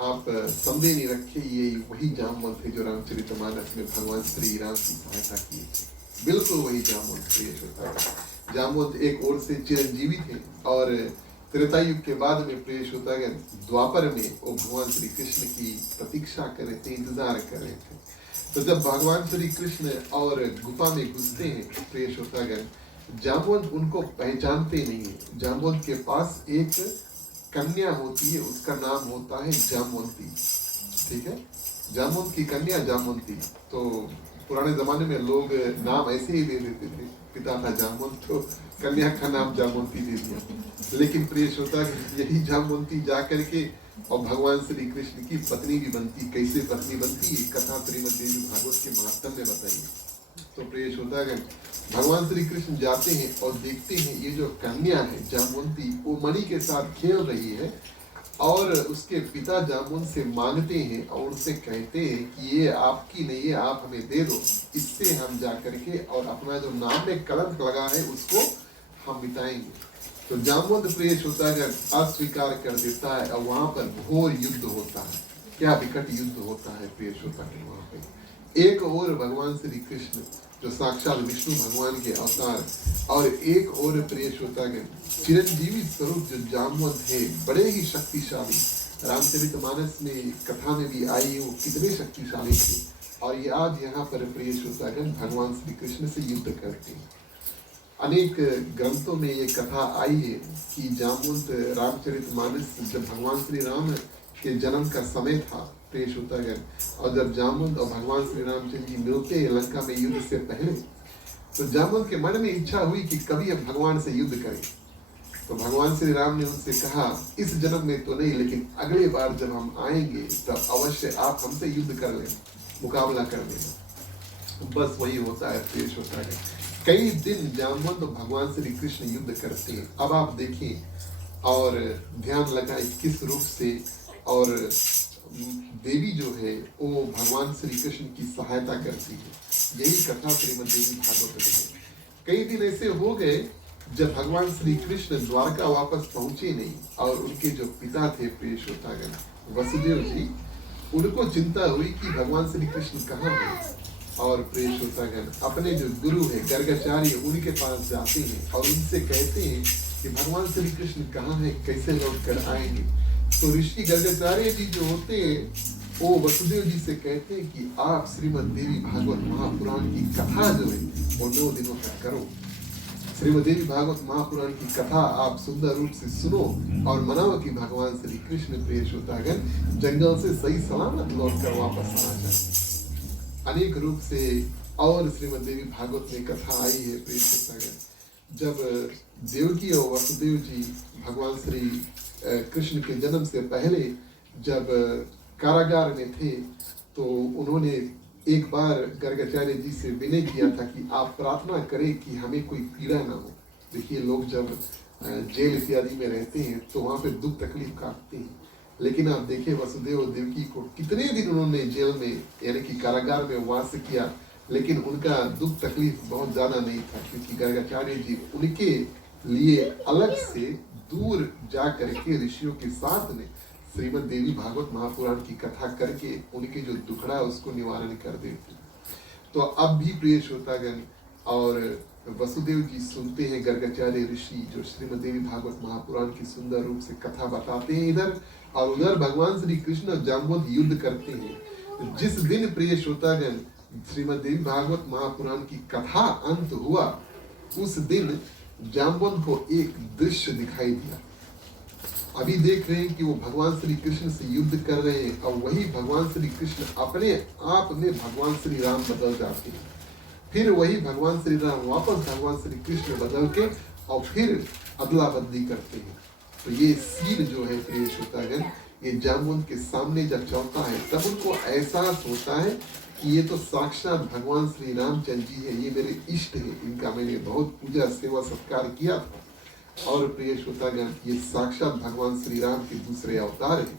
आप संदेह नहीं रखे, ये वही जामवंत है जो रामचरितमानस में भगवान श्री राम की सहायता की थी। बिल्कुल वही जामवंत प्रिय श्रोतागण। जामवंत एक ओर से चिरंजीवी थे और त्रेता युग के बाद में प्रिय श्रोतागण द्वापर में वो भगवान श्री कृष्ण की प्रतीक्षा कर रहे थे, इंतजार कर रहे थे। तो जब भगवान श्री कृष्ण और गुफा में घुसते हैं प्रिय श्रोतागण, जामवंत उनको पहचानते नहीं है। जामवंत के पास एक कन्या होती है, उसका नाम होता है जामवंती। ठीक है, जामवंत की कन्या जामवंती। तो पुराने जमाने में लोग नाम ऐसे ही दे देते थे, पिता था जामवंत तो कन्या का नाम जामवंती दे दिया। लेकिन प्रिय श्रोता यही जामवंती जा करके और भगवान श्री कृष्ण की पत्नी भी बनती। कैसे पत्नी बनती है कथा श्रीमद् देवी भागवत के महात्म में बताई। तो प्रिय श्रोतागण भगवान श्री कृष्ण जाते हैं और देखते हैं ये जो कन्या है जामवंती वो मणि के साथ खेल रही है और उसके पिता जामवंत से मांगते हैं और उनसे कहते हैं कि ये आपकी नहीं है, आप हमें दे दो, इससे हम जा करके और अपना जो नाम में कलंक लगा है उसको हम मिटाएंगे। तो जामवंत प्रिय श्रोतागण अस्वीकार कर देता है और वहां पर घोर युद्ध होता है। क्या विकट युद्ध होता है प्रिय श्रोतागण। वहां पे एक और भगवान श्री कृष्ण जो साक्षात विष्णु भगवान के अवतार और एक और प्रिय श्रोतागण चिरंजीवी स्वरूप जो जामवंत है, बड़े ही शक्तिशाली। रामचरितमानस में कथा में भी आई है वो कितने शक्तिशाली थे। और ये आज यहाँ पर प्रिय श्रोतागण भगवान श्री कृष्ण से युद्ध करते हैं। अनेक ग्रंथों में ये कथा आई है कि जामवंत रामचरितमानस जब भगवान श्री राम के जन्म का समय था प्रिय श्रोतागण, और जब जामवंत और भगवान श्री रामचंद्र जी मिलते हैं लंका में युद्ध से पहले, तो जामवंत के मन में इच्छा हुई कि कभी अब भगवान से युद्ध करें। तो भगवान श्री राम ने उनसे कहा इस जन्म में तो नहीं, लेकिन अगले बार जब हम आएंगे तब अवश्य आप हमसे युद्ध कर लेना, मुकाबला कर लेना। बस वही होता है प्रिय श्रोतागण। कई दिन जामवंत और भगवान श्री कृष्ण युद्ध करते हैं। अब आप देखें और ध्यान लगाए किस रूप से और देवी जो है वो भगवान श्री कृष्ण की सहायता करती है। यही कथा श्रीमद् देवी भागवत में है। कई दिन ऐसे हो गए जब भगवान श्री कृष्ण द्वारका वापस पहुंचे नहीं और उनके जो पिता थे प्रिय श्रोतागण वसुदेव जी, उनको चिंता हुई कि भगवान श्री कृष्ण कहाँ हैं। और प्रिय श्रोतागण अपने जो गुरु है गर्गाचार्य उनके पास जाते हैं और उनसे कहते हैं कि भगवान श्री कृष्ण कहाँ हैं, कैसे लौट कर आएंगे। तो ऋषि गर्गाचार्य जी जो होते हैं वो वसुदेव जी से कहते हैं कि आप श्रीमद् देवी भागवत महापुराण की कथा जो है वो 9 दिनों तक करो। श्रीमद् देवी भागवत महापुराण की कथा आप सुंदर रूप से सुनो और मनाओ कि भगवान श्री कृष्ण प्रिय श्रोतागण जंगल से सही सलामत लौट कर वापस आ जाए। अनेक रूप से और श्रीमद् देवी भागवत में कथा आई है प्रिय श्रोतागण। जब देवकी और वसुदेव जी भगवान श्री कृष्ण के जन्म से पहले जब कारागार में थे तो उन्होंने एक बार गर्गाचार्य जी से विनय किया था कि आप प्रार्थना करें कि हमें कोई पीड़ा ना हो। देखिए लोग जब जेल इत्यादि में रहते हैं तो वहाँ पे दुख तकलीफ काटते हैं, लेकिन आप देखिए वसुदेव और देवकी को कितने दिन उन्होंने जेल में यानी कि कारागार में वास किया, लेकिन उनका दुख तकलीफ बहुत ज्यादा नहीं था क्योंकि गर्गाचार्य जी उनके लिए अलग से दूर जा करके ऋषियों के साथ में श्रीमद् देवी भागवत महापुराण की कथा करके उनके जो दुखड़ा उसको निवारण कर देते। तो अब भी प्रिय श्रोतागण और वसुदेव जी सुनते हैं गर्गाचार्य ऋषि जो श्रीमद् देवी भागवत महापुराण की सुंदर रूप से कथा बताते हैं इधर, और उधर भगवान श्री कृष्ण और जाम्बवंत युद्ध करते हैं। जिस दिन प्रिय श्रोतागण श्रीमद् देवी भागवत महापुराण की कथा अंत हुआ उस दिन जाम्बवंत को एक दृश्य दिखाई दिया। अभी देख रहे हैं कि वो भगवान श्री कृष्ण से युद्ध कर रहे हैं और वही भगवान श्री कृष्ण अपने आप में भगवान श्री राम बदल जाते हैं। फिर वही भगवान श्री राम वापस भगवान श्री कृष्ण बदल के और फिर अदला बदली करते हैं। तो ये सीन जो है प्रिय श्रोतागण ये जाम्बवंत के सामने जब चलता है तब उनको एहसास होता है कि ये तो साक्षात भगवान श्री रामचंद्र जी है, ये मेरे इष्ट है, इनका मैंने बहुत पूजा सेवा सत्कार किया था। और प्रिय श्रोतागण ये साक्षात भगवान श्री राम के दूसरे अवतार है।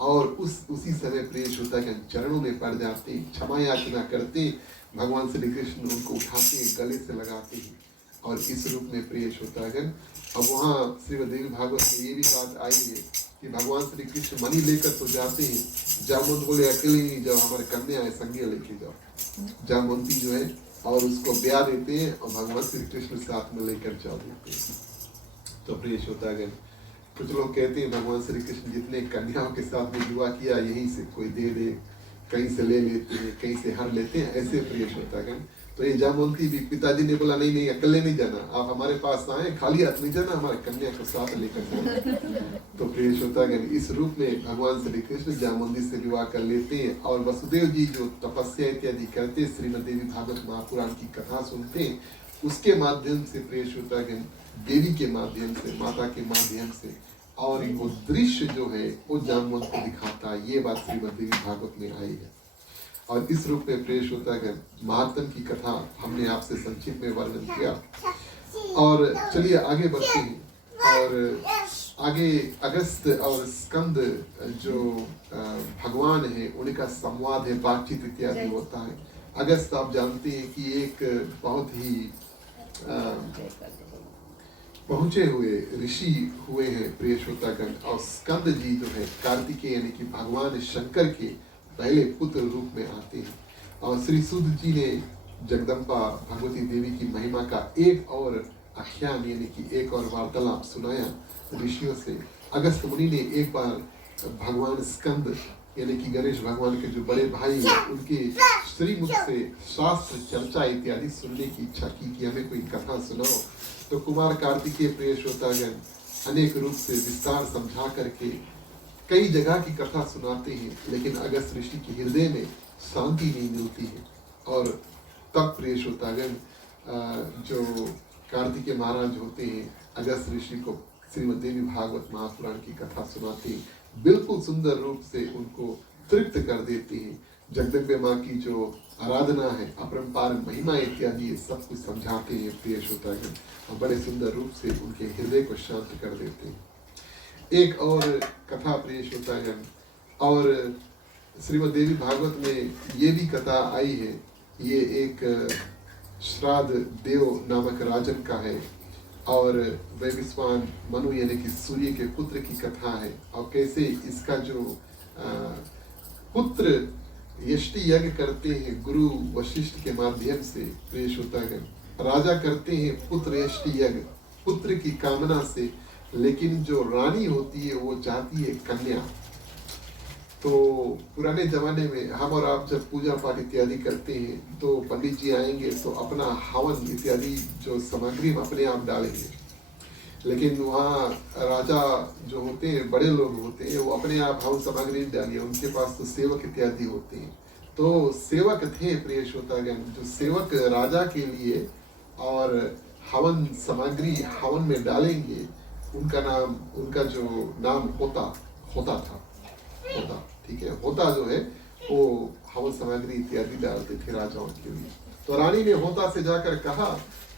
और उसी समय प्रिय श्रोतागण चरणों में पड़ जाते, क्षमा याचना करते, भगवान श्री कृष्ण उनको उठाते हैं, गले से लगाते हैं। और इस रूप में प्रिय श्रोतागण अब वहाँ श्रीमद् देवी भागवत में ये भी बात आई है कि भगवान श्री कृष्ण मणि लेकर तो जाते हैं, जामवंत बोले अकेले नहीं जाओ, हमारे कन्या है संज्ञा लेके जाओ। जामवंती जो है और उसको ब्याह देते हैं और भगवान श्री कृष्ण साथ में लेकर चल देते हैं। तो प्रिय श्रोतागण कुछ लोग कहते हैं भगवान श्री कृष्ण जितने कन्याओं के साथ में विवाह किया यहीं से कोई दे दे, कहीं से ले लेते हैं, कहीं से हर लेते हैं, ऐसे प्रिय श्रोतागण। तो ये जामवंती भी पिताजी ने बोला नहीं नहीं अकेले नहीं जाना, आप हमारे पास आए, खाली हाथ नहीं जाना, हमारे कन्या को साथ लेकर जाना। तो प्रिय श्रोतागण इस रूप में भगवान श्री कृष्ण जामवंती से विवाह कर लेते हैं और वसुदेव जी जो तपस्या इत्यादि करते श्रीमद् देवी भागवत महापुराण की कथा सुनते हैं, उसके माध्यम से प्रिय श्रोतागण देवी के माध्यम से, माता के माध्यम से, और वो दृश्य जो है वो जामवंत को दिखाता है। ये बात श्रीमद् देवी भागवत में आई है। और इस रूप में प्रिय श्रोतागण महात्म की कथा हमने आपसे संक्षिप्त में वर्णन किया। और चलिए आगे बढ़ते हैं। और आगे अगस्त और स्कंद जो भगवान है उनका संवाद है, बातचीत इत्यादि होता है। अगस्त आप जानते हैं कि एक बहुत ही पहुंचे हुए ऋषि हुए हैं प्रिय श्रोतागण, और स्कंद जी जो है कार्तिकेय यानी कि भगवान शंकर के पहले पुत्र रूप में आते हैं। और श्री सूत जी ने जगदम्बा भगवती देवी की महिमा का एक और आख्यान यानी कि एक और वार्तालाप सुनाया ऋषियों से। अगस्त मुनि ने एक बार भगवान स्कंद यानी कि गणेश भगवान के जो बड़े भाई हैं उनके श्रीमुख से शास्त्र चर्चा इत्यादि सुनने की इच्छा की कि हमें कोई कथा सुनाओ। तो कुमार कार्तिकेय प्रिय श्रोतागण अनेक रूप से विस्तार समझा करके कई जगह की कथा सुनाते हैं, लेकिन अगस्त ऋषि के हृदय में शांति नहीं मिलती है। और तब प्रिय श्रोतागण जो कार्तिकेय महाराज होते हैं अगस्त ऋषि को श्रीमद् देवी भागवत महापुराण की कथा सुनाते हैं, बिल्कुल सुंदर रूप से उनको तृप्त कर देते हैं। जगदम्बे माँ की जो आराधना है, अपरंपार महिमा इत्यादि ये सब कुछ समझाते हैं प्रिय श्रोतागण, और बड़े सुंदर रूप से उनके हृदय को शांत कर देते हैं। एक और कथा प्रिय श्रोतागण, और श्रीमद् देवी भागवत में ये भी कथा आई है। ये एक श्राद्ध देव नामक राजन का है, और वैवस्वान मनु यानी कि सूर्य के पुत्र की कथा है, और कैसे इसका जो पुत्र यष्टि यज्ञ करते हैं गुरु वशिष्ठ के माध्यम से, प्रिय श्रोतागण, राजा करते हैं पुत्र यष्टि यज्ञ पुत्र की कामना से, लेकिन जो रानी होती है वो चाहती है कन्या। तो पुराने जमाने में हम और आप जब पूजा पाठ इत्यादि करते हैं तो पंडित जी आएंगे तो अपना हवन इत्यादि जो सामग्री हम अपने आप डालेंगे, लेकिन वहाँ राजा जो होते हैं, बड़े लोग होते हैं, वो अपने आप हवन सामग्री डालिए, उनके पास तो सेवक इत्यादि होते हैं। तो सेवक थे प्रिय श्रोतागण, जो सेवक राजा के लिए और हवन सामग्री हवन में डालेंगे, उनका जो नाम होता था। ठीक है, होता जो है वो हवन सामग्री इत्यादि डालते थे राजाओं के लिए। तो रानी ने होता से जाकर कहा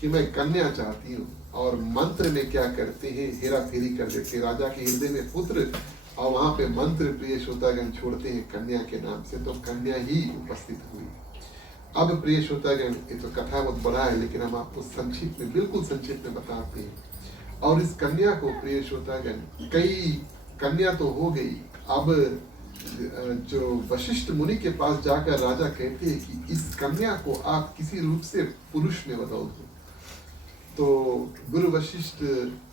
कि मैं कन्या चाहती हूँ, और मंत्र में क्या करते हैं, हेरा फेरी कर देते राजा के हृदय में पुत्र, और वहां पे मंत्र प्रिय श्रोतागण छोड़ते हैं कन्या के नाम से, तो कन्या ही उपस्थित हुई। अब प्रिय श्रोतागण, ये तो कथा बहुत बड़ा है, लेकिन हम आपको संक्षिप्त में, बिल्कुल संक्षिप्त में बताते हैं। और इस कन्या को प्रिय श्रोतागण, कई कन्या तो हो गई, अब जो वशिष्ठ मुनि के पास जाकर राजा कहते हैं कि इस कन्या को आप किसी रूप से पुरुष में बदल दो। तो गुरु वशिष्ठ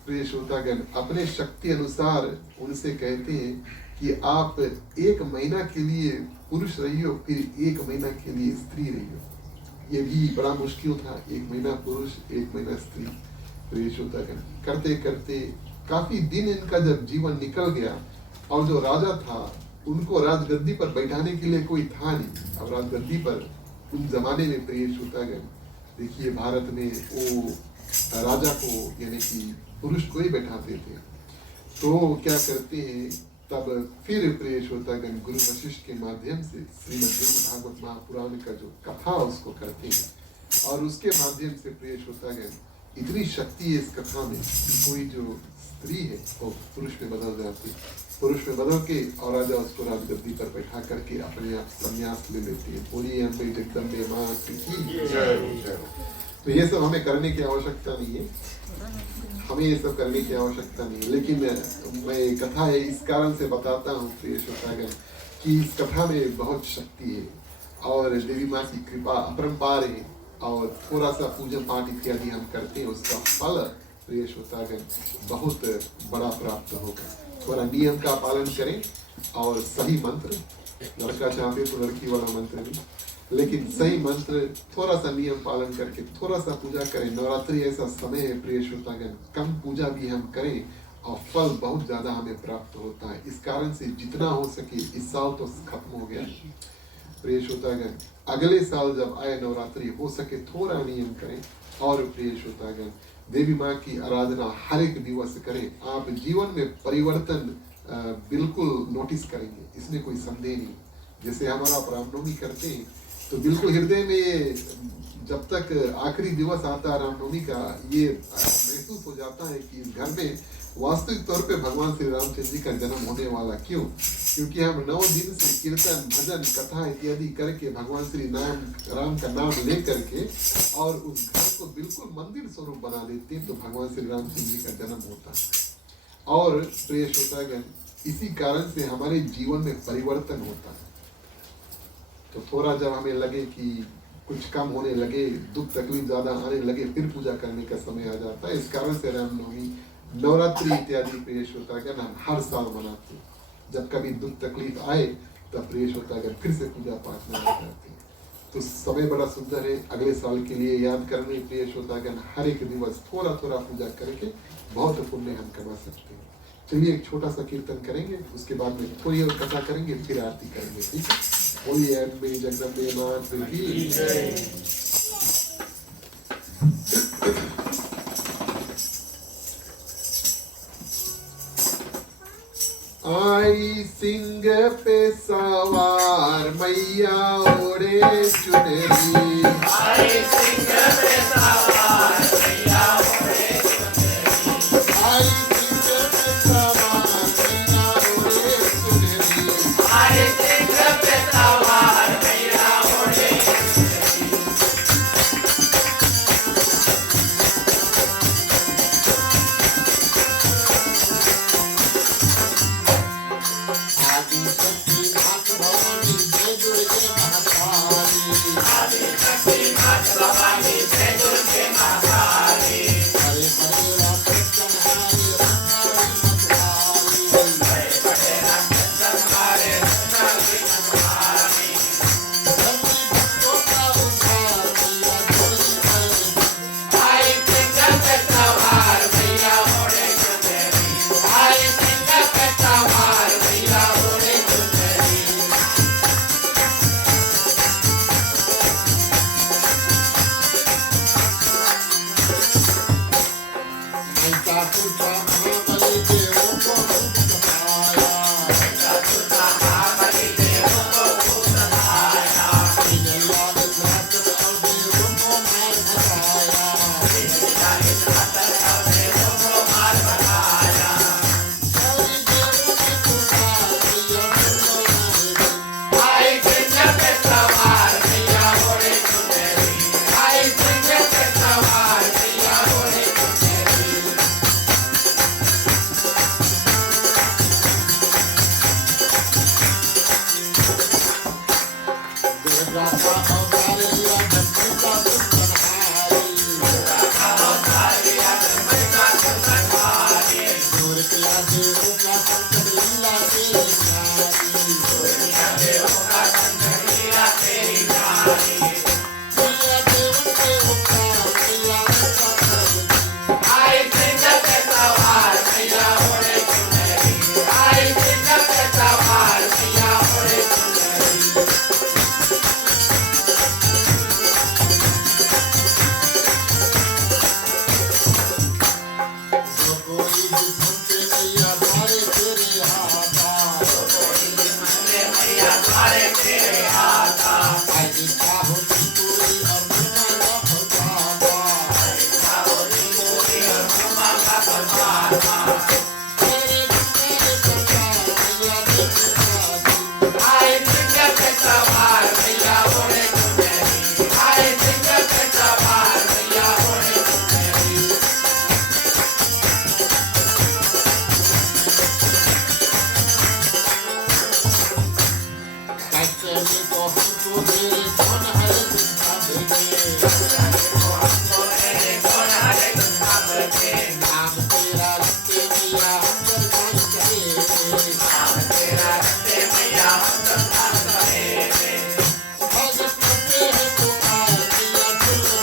प्रिय श्रोतागण अपने शक्ति अनुसार उनसे कहते हैं कि आप 1 महीना के लिए पुरुष रहियो, फिर 1 महीना के लिए स्त्री रहियो। ये भी बड़ा मुश्किल था, 1 महीना पुरुष 1 महीना स्त्री। प्रिय श्रोतागण, करते करते काफी दिन इनका जब जीवन निकल गया, और जो राजा था उनको राजगद्दी पर बैठाने के लिए कोई था नहीं। अब राजगद्दी पर उन जमाने में प्रिय श्रोतागण, देखिए भारत में वो राजा को यानी कि पुरुष को ही बैठाते थे। तो क्या करते हैं, तब फिर प्रिय श्रोतागण गुरु वशिष्ठ के माध्यम से श्रीमद् भागवत महापुराण का जो कथा उसको करते हैं, और उसके माध्यम से प्रिय श्रोतागण इतनी शक्ति है इस कथा में कि कोई जो स्त्री है वो पुरुष में बदल जाती है, पुरुष में बदल के, और राजा उसको राजगद्दी पर बैठा करके अपने आप संन्यास ले लेती है। बोलिए अम्बे जगदम्बे मां की जय। तो ये सब हमें करने की आवश्यकता नहीं है, हमें ये सब करने की आवश्यकता नहीं है, लेकिन मैं कथा है इस कारण से बताता हूँ प्रिय श्रोतागण कि इस कथा में बहुत शक्ति है, और देवी माँ की कृपा अपरंपार है, और थोड़ा सा पूजा पाठ इत्यादि हम करते हैं, उसका फल प्रिय श्रोतागण बहुत बड़ा प्राप्त होगा। थोड़ा नियम का पालन करें, और सही मंत्र, लड़का चाहते तो लड़की वाला मंत्र नहीं, लेकिन सही मंत्र, थोड़ा सा नियम पालन करके थोड़ा सा पूजा करें। नवरात्रि ऐसा समय है प्रिय श्रोतागण, कम पूजा भी हम करें और फल बहुत ज्यादा हमें प्राप्त होता है। इस कारण से जितना हो सके, इस साल तो खत्म हो गया प्रिय श्रोतागण, अगले साल जब आए नवरात्रि, हो सके थोड़ा नियम करें। और प्रिय श्रोतागण, देवी माँ की आराधना हर एक दिवस करें, आप जीवन में परिवर्तन बिल्कुल नोटिस करेंगे, इसमें कोई संदेह नहीं। जैसे हमारा रामनवमी करते हैं तो बिल्कुल हृदय में जब तक आखिरी दिवस आता है रामनवमी का, ये महसूस हो जाता है कि इस घर में वास्तविक तौर पे भगवान श्री रामचंद्र जी का जन्म होने वाला। क्यों? क्योंकि हम 9 दिन से कीर्तन भजन कथा इत्यादि करके भगवान श्री राम का नाम ले करके और उस घर को बिल्कुल मंदिर स्वरूप बना देते हैं, तो भगवान श्री रामचंद्र जी का जन्म होता है। और प्रिय श्रोतागण, इसी कारण से हमारे जीवन में परिवर्तन होता है। तो थोड़ा जब हमें लगे कि कुछ कम होने लगे, दुख तकलीफ ज्यादा आने लगे, फिर पूजा करने का समय आ जाता है। इस कारण से रामनवमी, नवरात्रि इत्यादि प्रिय श्रोतागण हम हर साल मनाते हैं। जब कभी दुख तकलीफ आए तब प्रिय श्रोतागण फिर से पूजा पाठ में जाते हैं। तो समय बड़ा सुंदर है, अगले साल के लिए याद करने प्रिय श्रोतागण हर एक दिवस थोड़ा थोड़ा पूजा करके बहुत पुण्य हम कमा सकते हैं। चलिए एक छोटा सा कीर्तन करेंगे, उसके बाद में थोड़ी और कथा करेंगे, फिर आरती करेंगे। ठीक है? बोलिए अम्बे जगदम्बे मां की जय। आई सिंह पे सवार मैया ओढ़े चुनरी, आई सिंह पे सवार मैया ओढ़े चुनरी, आई सिंह पे सवार मैया ओढ़े चुनरी, आई सिंह पे सवार मैया ओढ़े चुनरी। तुम्हारे तेरे आता आज चाहो नी पूरी और मांगा फलदाता चाहोरी पूरी और मांगा फलदाता आए सिंह के सवार भैया बोले तुम्हें आए सिंह के सवार भैया बोले तुम्हें कचरे को हमको मेरे कौन हर दुखा देंगे नाम तेरा रखते मैया हम दर्शन करेंगे भगत करते हैं पुकार मैया सुनो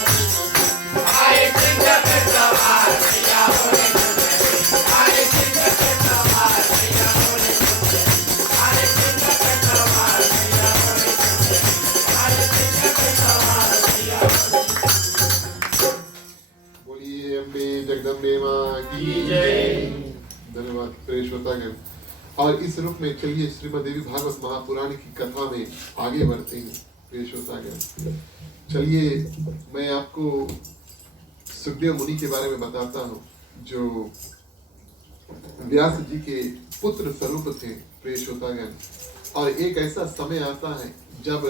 आए सिंह के सवार भैया बोले तुम्हें आए सिंह के सवार भैया बोले तुम्हें आए सिंह के सवार भैया बोले तुम्हें आए सिंह के सवार भैया बोलिए अम्बे जगदम्बे माँ की जय। धन्यवाद प्रिय श्रोतागण। और इस रूप में चलिए श्रीमद् देवी भागवत महापुराण की कथा में आगे बढ़ते हैं प्रिय श्रोतागण। चलिए मैं आपको सुखदेव मुनि के बारे में बताता हूँ जो व्यास जी के पुत्र स्वरूप थे प्रिय श्रोतागण। और एक ऐसा समय आता है जब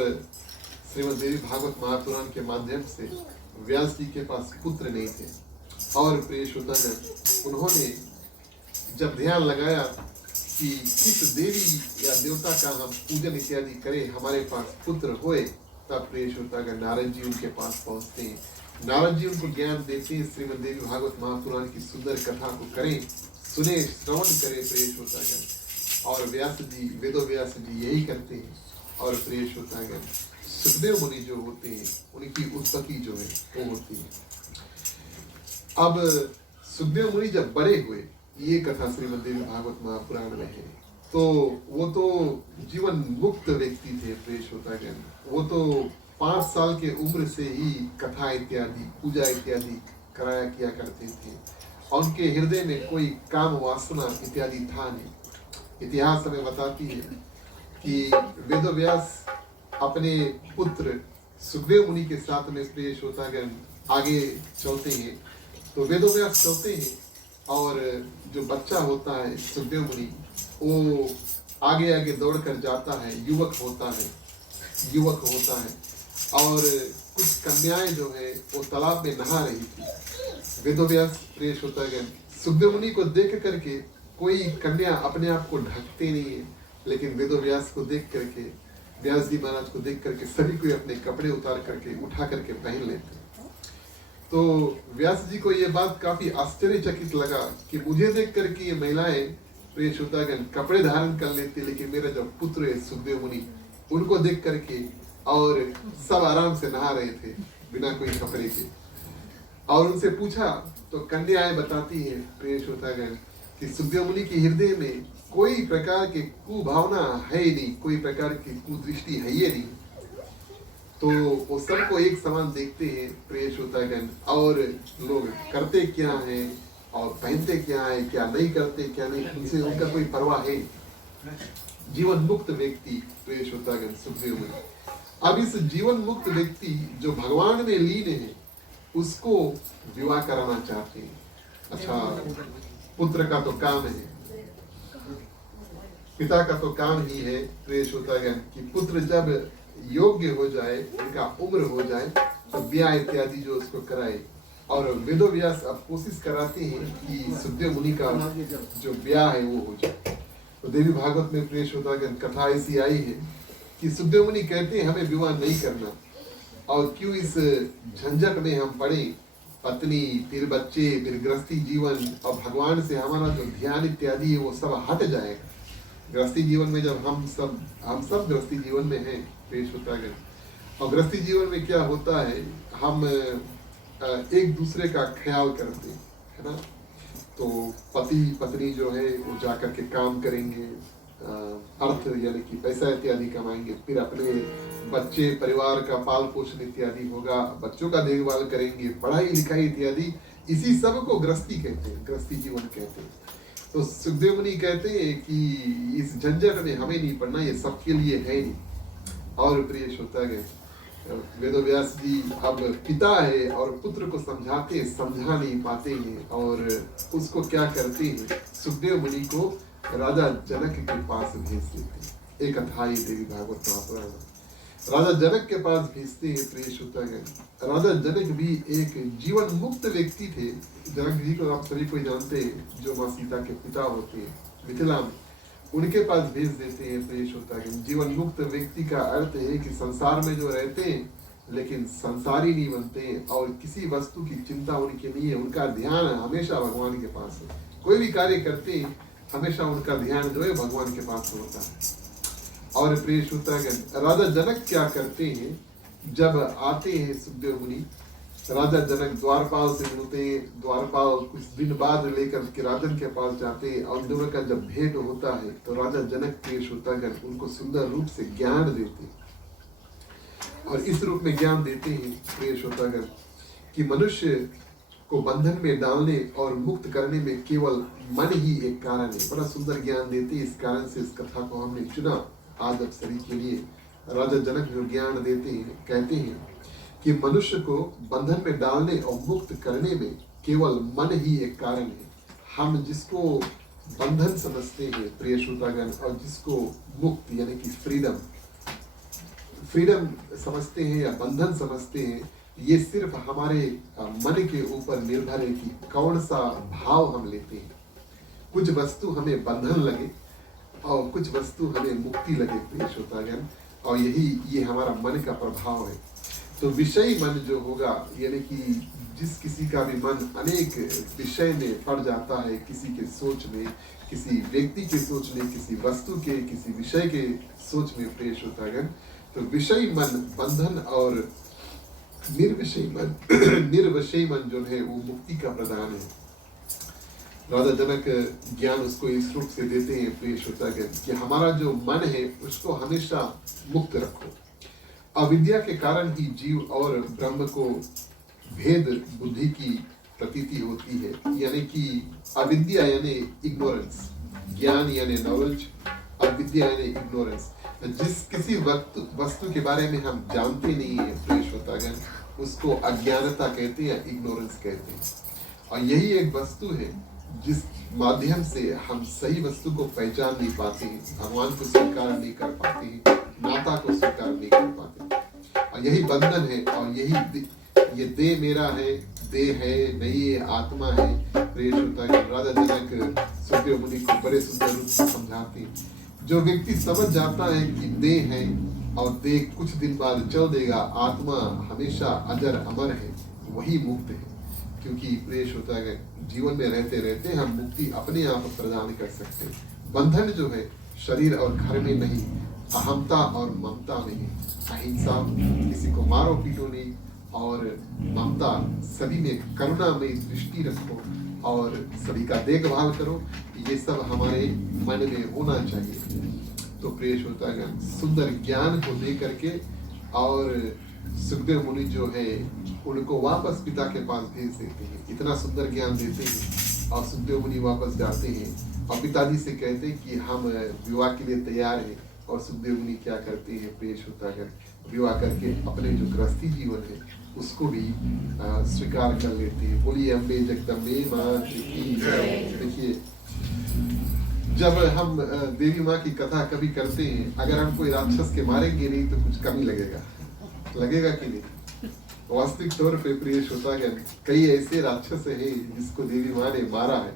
श्रीमद् देवी भागवत महापुराण के माध्यम से व्यास जी के पास पुत्र नहीं थे। और प्रिय श्रोतागण उन्होंने जब ध्यान लगाया कि किस देवी या देवता का हम पूजन इत्यादि करें हमारे पास पुत्र होए, तब प्रिय श्रोतागण नारद जी उनके पास पहुंचते हैं। नारद जी उनको ज्ञान देते हैं, श्रीमद् देवी भागवत महापुराण की सुंदर कथा को करें, सुने, श्रवण करें प्रिय श्रोतागण। और व्यास जी, वेदो व्यास जी यही करते हैं। और प्रिय श्रोतागण सुखदेव मुनि जो होते हैं उनकी उत्पत्ति जो है वो होती है। अब सुखदेव मुनि जब बड़े हुए, ये कथा श्रीमद् देवी भागवत महापुराण में है, तो वो तो जीवन मुक्त व्यक्ति थे प्रिय श्रोतागण। वो तो 5 साल के उम्र से ही कथा इत्यादि, पूजा इत्यादि कराया किया करते थे। और उनके हृदय में कोई काम वासना इत्यादि था नहीं। इतिहास हमें बताती है कि वेदव्यास अपने पुत्र सुखदेव मुनि के साथ में प्रिय श्रोतागण आगे चलते हैं। तो वेदव्यास चलते हैं और जो बच्चा होता है सुखदेव मुनि वो आगे आगे दौड़ कर जाता है, युवक होता है। और कुछ कन्याएं जो है वो तालाब में नहा रही थी। वेदव्यास प्रिय श्रोतागण सुखदेव मुनि को देख करके, कोई कन्या अपने आप को ढकते नहीं है, लेकिन वेदव्यास को देख करके, व्यास जी महाराज को देख करके सभी को अपने कपड़े उतार करके उठा करके पहन लेते। तो व्यास जी को ये बात काफी आश्चर्यचकित लगा कि मुझे देख करके ये महिलाएं प्रिय श्रोतागण कपड़े धारण कर लेते, लेकिन मेरा जो पुत्र है सुखदेव मुनि उनको देख करके, और सब आराम से नहा रहे थे बिना कोई कपड़े के। और उनसे पूछा तो कन्याएं बताती है प्रिय श्रोतागण कि सुखदेव मुनि के हृदय में कोई प्रकार की कुभावना है ही नहीं, कोई प्रकार की कुदृष्टि है ही नहीं। तो वो सबको एक समान देखते हैं प्रिय श्रोतागण। और लोग करते क्या है और पहनते क्या है, क्या नहीं करते क्या नहीं, उनसे उनका कोई परवाह है। जीवन मुक्त व्यक्ति प्रिय श्रोतागण सुखदेव मुनि। अब इस जीवन मुक्त व्यक्ति जो भगवान में लीन है उसको विवाह कराना चाहते हैं। अच्छा, पुत्र का तो काम है, पिता का तो काम ही है प्रिय श्रोतागण कि पुत्र जब योग्य हो जाए, उनका उम्र हो जाए तो ब्याह इत्यादि जो उसको कराए। और वेदव्यास अब कोशिश कराते हैं कि सुखदेव मुनि का जो ब्याह है वो हो जाए। तो देवी भागवत में प्रिय श्रोतागण कथा ऐसी आई है कि सुखदेव मुनि कहते हैं हमें विवाह नहीं करना, और क्यों इस झंझट में हम पड़े, पत्नी फिर बच्चे फिर गृहस्थी जीवन, और भगवान से हमारा जो ध्यान इत्यादि है वो सब हट जाएगा। गृहस्थी जीवन में जब हम सब गृहस्थी जीवन में हैं प्रिय श्रोतागण, और गृहस्थी जीवन में क्या होता है, हम एक दूसरे का ख्याल करते हैं, है ना। तो पति पत्नी जो है वो जाकर के काम करेंगे, अर्थ यानी कि पैसा इत्यादि कमाएंगे, फिर अपने बच्चे परिवार का पाल पोषण इत्यादि होगा, बच्चों का देखभाल करेंगे, पढ़ाई लिखाई इत्यादि, इसी सब को गृहस्थी कहते हैं, गृहस्थी जीवन कहते हैं। तो सुखदेव मुनि कहते हैं कि इस झंझट में हमें नहीं पड़ना, ये सबके लिए है नहीं। और प्रिय श्रोतागण, वेदव्यास जी अब पिता है और पुत्र को समझाते समझा नहीं पाते हैं और उसको क्या करते हैं, सुखदेव मुनि को राजा जनक के पास भेज देते हैं। एक अध्याय देवी भागवत महापुराण, राजा जनक के पास भेजते हैं। प्रिय श्रोतागण, राजा जनक भी एक जीवन मुक्त व्यक्ति थे। जनक जी को आप सभी कोई जानते हैं, जो माँ सीता के पिता होते हैं मिथिला में, उनके पास भेज देते हैं। प्रिय श्रोतागण, जीवन मुक्त व्यक्ति का अर्थ है कि संसार में जो रहते हैं लेकिन संसारी नहीं बनते हैं और किसी वस्तु की चिंता उनकी नहीं है, उनका ध्यान हमेशा भगवान के पास है। कोई भी कार्य करते हैं हमेशा उनका ध्यान जो है भगवान के पास होता है। और प्रिय श्रोतागण, राजा जनक क्या करते हैं, जब आते हैं सुखदेव मुनि, राजा जनक द्वारपाल से मिलते हैं। द्वारपाल कुछ दिन बाद लेकर के राजन के पास जाते हैं और दोनों का जब भेंट होता है तो राजा जनक प्रिय श्रोतागण उनको सुंदर रूप से ज्ञान देते हैं। और इस रूप में ज्ञान देते हैं प्रिय श्रोतागण कि मनुष्य को बंधन में डालने और मुक्त करने में केवल मन ही एक कारण है। बड़ा सुंदर ज्ञान देते हैं। इस कारण से इस कथा को हमने चुना आज आप सभी के लिए। राजा जनक जो ज्ञान देते हैं, कहते हैं कि मनुष्य को बंधन में डालने और मुक्त करने में केवल मन ही एक कारण है। हम जिसको बंधन समझते हैं प्रिय श्रोतागण और जिसको मुक्त यानी कि फ्रीडम समझते हैं या बंधन समझते हैं, ये सिर्फ हमारे मन के ऊपर निर्भर है कि कौन सा भाव हम लेते हैं। कुछ वस्तु हमें बंधन लगे और कुछ वस्तु हमें मुक्ति लगे प्रिय श्रोतागण, और ये हमारा मन का प्रभाव है। तो विषयी मन जो होगा, यानी कि जिस किसी का भी मन अनेक विषय में पड़ जाता है, किसी के सोच में, किसी व्यक्ति के सोच में, किसी वस्तु के, किसी विषय के सोच में प्रिय श्रोतागण, तो विषयी मन बंधन और निर्विषयी मन जो है वो मुक्ति का प्रदान है। राजा जनक ज्ञान उसको इस रूप से देते हैं प्रिय श्रोतागण कि हमारा जो मन है उसको हमेशा मुक्त रखो। अविद्या के कारण ही जीव और ब्रह्म को भेद बुद्धि की प्रतीति होती है। यानी कि अविद्या यानी इग्नोरेंस, ज्ञान यानी नॉलेज, अविद्या यानी इग्नोरेंस। जिस किसी वस्तु के बारे में हम जानते नहीं है प्रिय श्रोतागण, उसको अज्ञानता कहते हैं, इग्नोरेंस कहते हैं। और यही एक वस्तु है जिस माध्यम से हम सही वस्तु को पहचान नहीं पाते हैं, भगवान को स्वीकार नहीं कर पाते हैं, नाता को स्वीकार नहीं कर पाते। और यही बंधन है। और ये देह मेरा है, देह है नहीं, ये आत्मा है। प्रिय श्रोतागण, राजा जनक सुखदेव मुनि को बड़े सुंदर रूप से समझाते हैं। जो व्यक्ति समझ जाता है कि देह है और देह कुछ दिन बाद चल देगा, आत्मा हमेशा अजर अमर है, वही मुक्त है। क्योंकि प्रिय श्रोतागण, जीवन में रहते रहते हम मुक्ति अपने आप प्रदान कर सकते हैं। बंधन जो है शरीर और घर में नहीं, अहमता और ममता में है। अहिंसा, किसी को मारो पीटो नहीं, और ममता, सभी में करुणा में दृष्टि रखो और सभी का देखभाल करो। ये सब हमारे मन में होना चाहिए। तो प्रिय श्रोतागण, सुंदर ज्ञान को दे करके और सुखदेव मुनि जो है उनको वापस पिता के पास भेज देते हैं। इतना सुंदर ज्ञान देते हैं और सुखदेव मुनि वापस जाते हैं और पिताजी से कहते हैं कि हम विवाह के लिए तैयार हैं। और सुखदेव मुनि क्या करते हैं प्रिय श्रोतागण, विवाह करके अपने जो गृहस्थी जीवन है उसको भी स्वीकार कर लेते हैं। बोलिए अम्बे जगदम्बे माँ की जय। देखिए, जब हम देवी माँ की कथा कभी करते हैं, अगर हम कोई राक्षस के मारेंगे नहीं तो कुछ कमी लगेगा कि नहीं। वास्तविक तौर पे प्रिय श्रोतागण, कई ऐसे राक्षस हैं जिसको देवी माँ ने मारा है।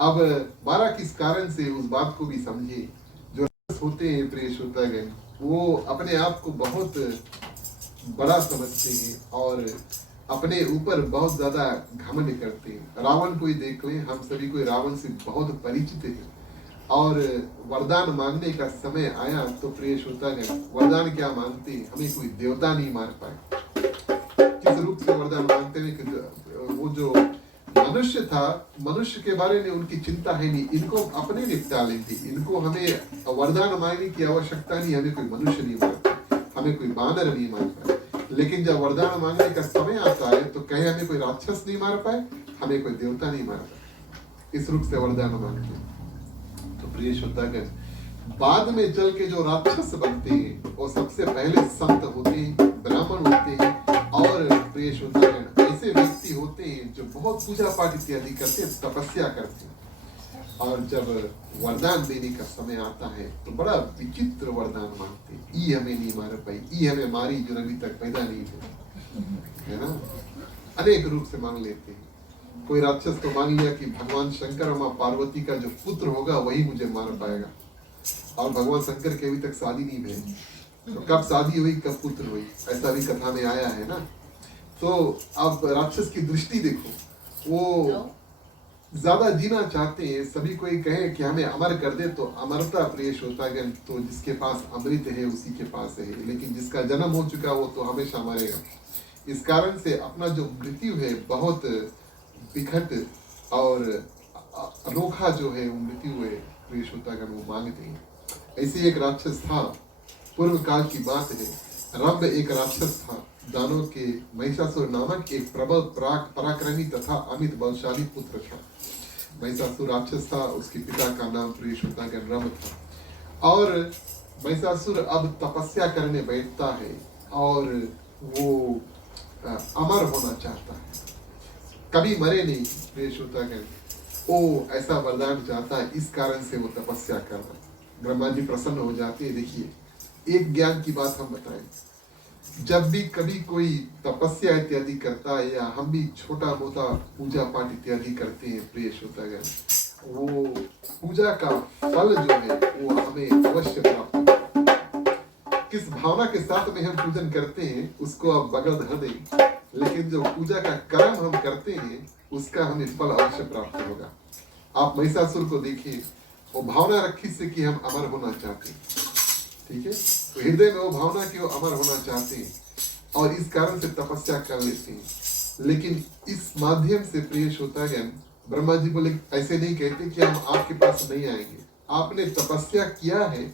अब मारा किस कारण से, उस बात को भी समझे। जो राक्षस होते हैं प्रिय श्रोतागण, वो अपने आप को बहुत बड़ा समझते हैं और अपने ऊपर बहुत ज्यादा घमंड करते हैं। रावण को ही देख लें, हम सभी को रावण से बहुत परिचित है। और वरदान मांगने का समय आया तो प्रिय श्रोतागण, वरदान क्या मांगते हैं, हमें कोई देवता नहीं मार पाए। किस रूप से वरदान मांगते हैं कि वो जो मनुष्य था, मनुष्य के बारे में उनकी चिंता है नहीं, इनको अपने निपटा लेंगे, इनको हमें वरदान मांगने की आवश्यकता नहीं। हमें कोई मनुष्य नहीं मार पाए, हमें कोई बानर नहीं मार पाए। लेकिन जब वरदान मांगने का समय आता है तो कहे हमें कोई राक्षस नहीं मार पाए, हमें कोई देवता नहीं मार पाए। इस रूप से वरदान मांगते हैं। तो प्रिय श्रोतागण, बाद में चल के जो राक्षस बनते हैं वो सबसे पहले संत होते हैं, ब्राह्मण होते हैं और प्रिय श्रोतागण ऐसे व्यक्ति होते हैं जो बहुत पूजा पाठ इत्यादि करते हैं, तपस्या करते हैं। और जब वरदान देने का समय आता है तो बड़ा विचित्र वरदान मांगते हैं। ई हमें नहीं मार पाई, ई हमें मारी जो अभी तक पैदा नहीं हुई, है ना। अनेक रूप से मांग लेते हैं। कोई राक्षस तो मांग लिया कि भगवान शंकर और माँ पार्वती का जो पुत्र होगा वही मुझे मार पाएगा, और भगवान शंकर की अभी तक शादी नहीं भई, तो कब शादी हुई कब पुत्र हुई, ऐसा भी कथा में आया है ना। तो अब राक्षस की दृष्टि देखो, वो ज्यादा जीना चाहते हैं। सभी कोई कहे कि हमें अमर कर दे तो अमरता प्रिय श्रोतागण तो जिसके पास अमृत है उसी के पास है, लेकिन जिसका जन्म हो चुका वो तो हमेशा मरेगा। इस कारण से अपना जो मृत्यु है बहुत विकट और अनोखा जो है वो मृत्यु है प्रिय श्रोतागण वो मांगते हैं। ऐसे एक राक्षस था, पूर्व काल की बात है। रंभ एक राक्षस था, दानव के महिषासुर नामक एक प्रबल पराक्रमी तथा अमित बलशाली पुत्र था। महिषासुर राक्षस था, उसके पिता का नाम प्रिय श्रोतागण रंभ था। और महिषासुर अब तपस्या करने बैठता है और वो अमर होना चाहता है, कभी मरे नहीं प्रिय श्रोतागण, वो ऐसा वरदान चाहता है। इस कारण से वो तपस्या कर रहा है। ब्रह्मा जी प्रसन्न हो जाते हैं। देखिए एक ज्ञान की बात हम बताएं, जब भी कभी कोई तपस्या इत्यादि करता है या हम भी छोटा मोटा पूजा पाठ इत्यादि करते हैं प्रिय श्रोतागण, वो पूजा का फल जो है वो हमें अवश्य प्राप्त होगा। किस भावना के साथ में हम पूजन करते हैं उसको आप बगल धर दें, लेकिन जो पूजा का कर्म हम करते हैं उसका हमें फल अवश्य प्राप्त होगा। आप महिषासुर को देखिए, वो भावना रखी से कि हम अमर होना चाहते हैं, ठीक है, तो हृदय में वो भावना कि वो अमर होना चाहते हैं और इस कारण से तपस्या कर लेते हैं। लेकिन इस माध्यम से प्रिय श्रोतागण ब्रह्मा जी बोले ऐसे नहीं कहते कि हम आपके पास नहीं आएंगे, आपने तपस्या किया है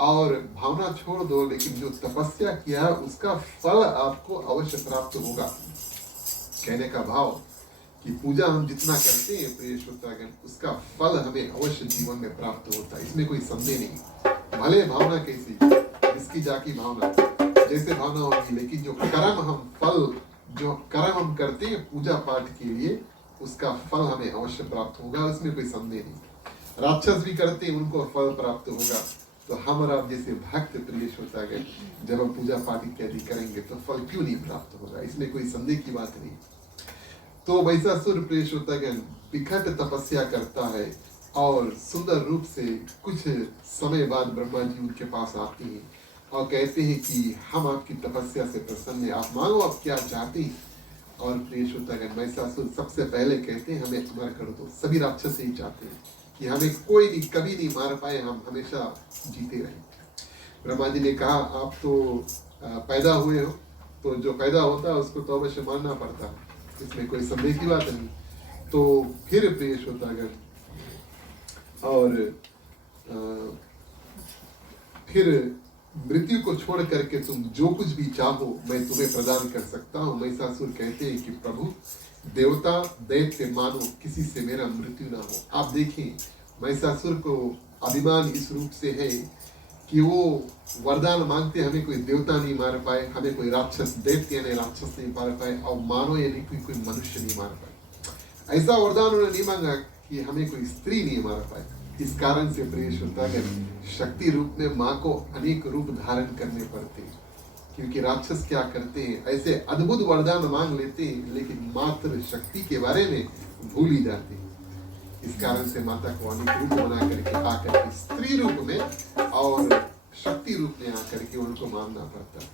और भावना छोड़ दो, लेकिन जो तपस्या किया है उसका फल आपको अवश्य प्राप्त होगा। कहने का भाव कि पूजा हम जितना करते हैं प्रिय श्रोतागण उसका फल हमें अवश्य जीवन में प्राप्त होता है, इसमें कोई संदेह नहीं। भले भावना कैसी, जिसकी जाकी भावना, जैसे भावना होगी, लेकिन जो कर्म हम फल जो कर्म हम करते हैं पूजा पाठ के लिए उसका फल हमें अवश्य प्राप्त होगा, उसमें कोई संदेह नहीं। राक्षस भी करते हैं उनको फल प्राप्त होगा, तो हम और आप जैसे भक्त प्रिय श्रोतागण जब हम पूजा पाठ इत्यादि करेंगे तो फल क्यों नहीं प्राप्त होगा, इसमें कोई संदेह की बात नहीं। तो महिषासुर प्रिय श्रोतागण विकट तपस्या करता है और सुंदर रूप से कुछ समय बाद ब्रह्मा जी उनके पास आते हैं और कहते हैं कि हम आपकी तपस्या से प्रसन्न हैं, आप मांगो आप क्या चाहते हैं। और प्रिय श्रोतागण महिषासुर सबसे पहले कहते हैं हमें अमर कर दो। सभी राक्षस यही चाहते हैं कि हमें कोई नहीं कभी नहीं मार पाए, हम हमेशा जीते रहें। ब्रह्मा जी ने कहा आप तो पैदा हुए हो, तो जो पैदा होता है उसको तो अवश्य मारना पड़ता है, इसमें कोई संदेह की बात नहीं। तो फिर प्रिय श्रोतागण और फिर मृत्यु को छोड़ करके तुम जो कुछ भी चाहो मैं तुम्हें प्रदान कर सकता हूँ। महिषासुर कहते हैं कि प्रभु देवता दैत्य मानो किसी से मेरा मृत्यु ना हो। आप देखें महिषासुर को अभिमान इस रूप से है कि वो वरदान मांगते हमें कोई देवता नहीं मार पाए, हमें कोई राक्षस दैत्य यानी राक्षस नहीं मार पाए और मानो यानी कोई मनुष्य नहीं मार पाए। ऐसा वरदान उन्होंने नहीं मांगा कि हमें कोई स्त्री नहीं मार पाए। इस कारण से प्रिय श्रोतागण शक्ति रूप में माँ को अनेक रूप धारण करने पड़ते हैं, क्योंकि राक्षस क्या करते हैं ऐसे अद्भुत वरदान मांग लेते हैं लेकिन मात्र शक्ति के बारे में भूल ही जाते हैं। इस कारण से माता को अनेक रूप बना करके आकर के स्त्री रूप में और शक्ति रूप में आकर के उनको मानना पड़ता है।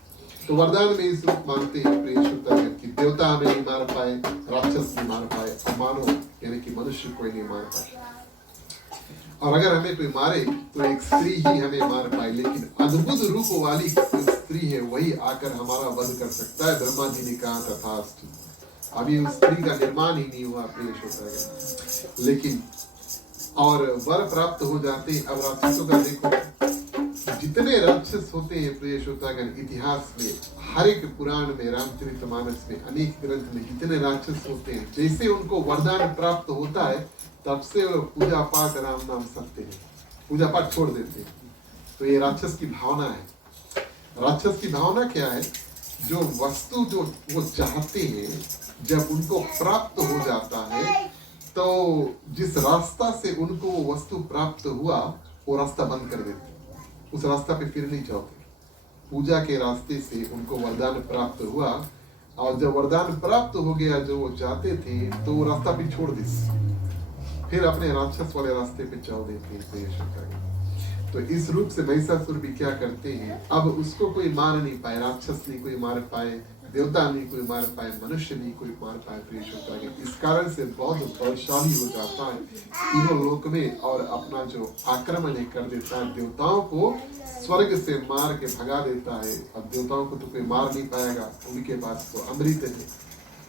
तो वरदान में इस रूप मानते हैं प्रिय श्रोतागण कि देवता हमें नहीं मार पाए, राक्षस नहीं मार पाए और मानव यानी कि मनुष्य कोई नहीं मार पाए, और अगर हमें कोई मारे तो एक स्त्री ही हमें मार पाए, लेकिन अद्भुत रूप वाली स्त्री है वही आकर हमारा वध कर सकता है। ब्रह्मा जी ने कहा तथास्तु। अभी उस स्त्री का निर्माण ही नहीं हुआ प्रिय श्रोतागण, लेकिन और वर प्राप्त हो जाते हैं। अब राक्षसों का देखो, जितने राक्षस होते हैं प्रिय श्रोतागण इतिहास में, हर एक पुराण में, रामचरितमानस में, अनेक ग्रंथ में जितने राक्षस होते हैं, जैसे उनको वरदान प्राप्त होता है तब से वो पूजा पाठ राम नाम सकते हैं, पूजा पाठ छोड़ देते हैं। तो ये राक्षस की भावना है। राक्षस की भावना क्या है? जो वस्तु जो वो चाहते हैं, जब उनको प्राप्त हो जाता है तो जिस रास्ता से उनको वो वस्तु प्राप्त हुआ वो रास्ता बंद कर देते, उस रास्ता पे फिर नहीं चाहते। पूजा के रास्ते से उनको वरदान प्राप्त हुआ, और जब वरदान प्राप्त हो गया जो वो चाहते थे, तो वो रास्ता भी छोड़ दी, फिर अपने राक्षस वाले रास्ते पे चल देते हैं। तो इस रूप से महिषासुर भी क्या करते हैं, अब उसको कोई मार नहीं पाए, राक्षस नहीं कोई मार पाए, देवता नहीं कोई मार पाए, मनुष्य नहीं कोई मार पाए प्रिय श्रोतागण। इस कारण से बहुत बलशाली हो जाता है तीनों लोक में, और अपना जो आक्रमण कर देता है, देवताओं को स्वर्ग से मार के भगा देता है। अब देवताओं को तो कोई मार नहीं पाएगा, उनके पास तो अमृत है।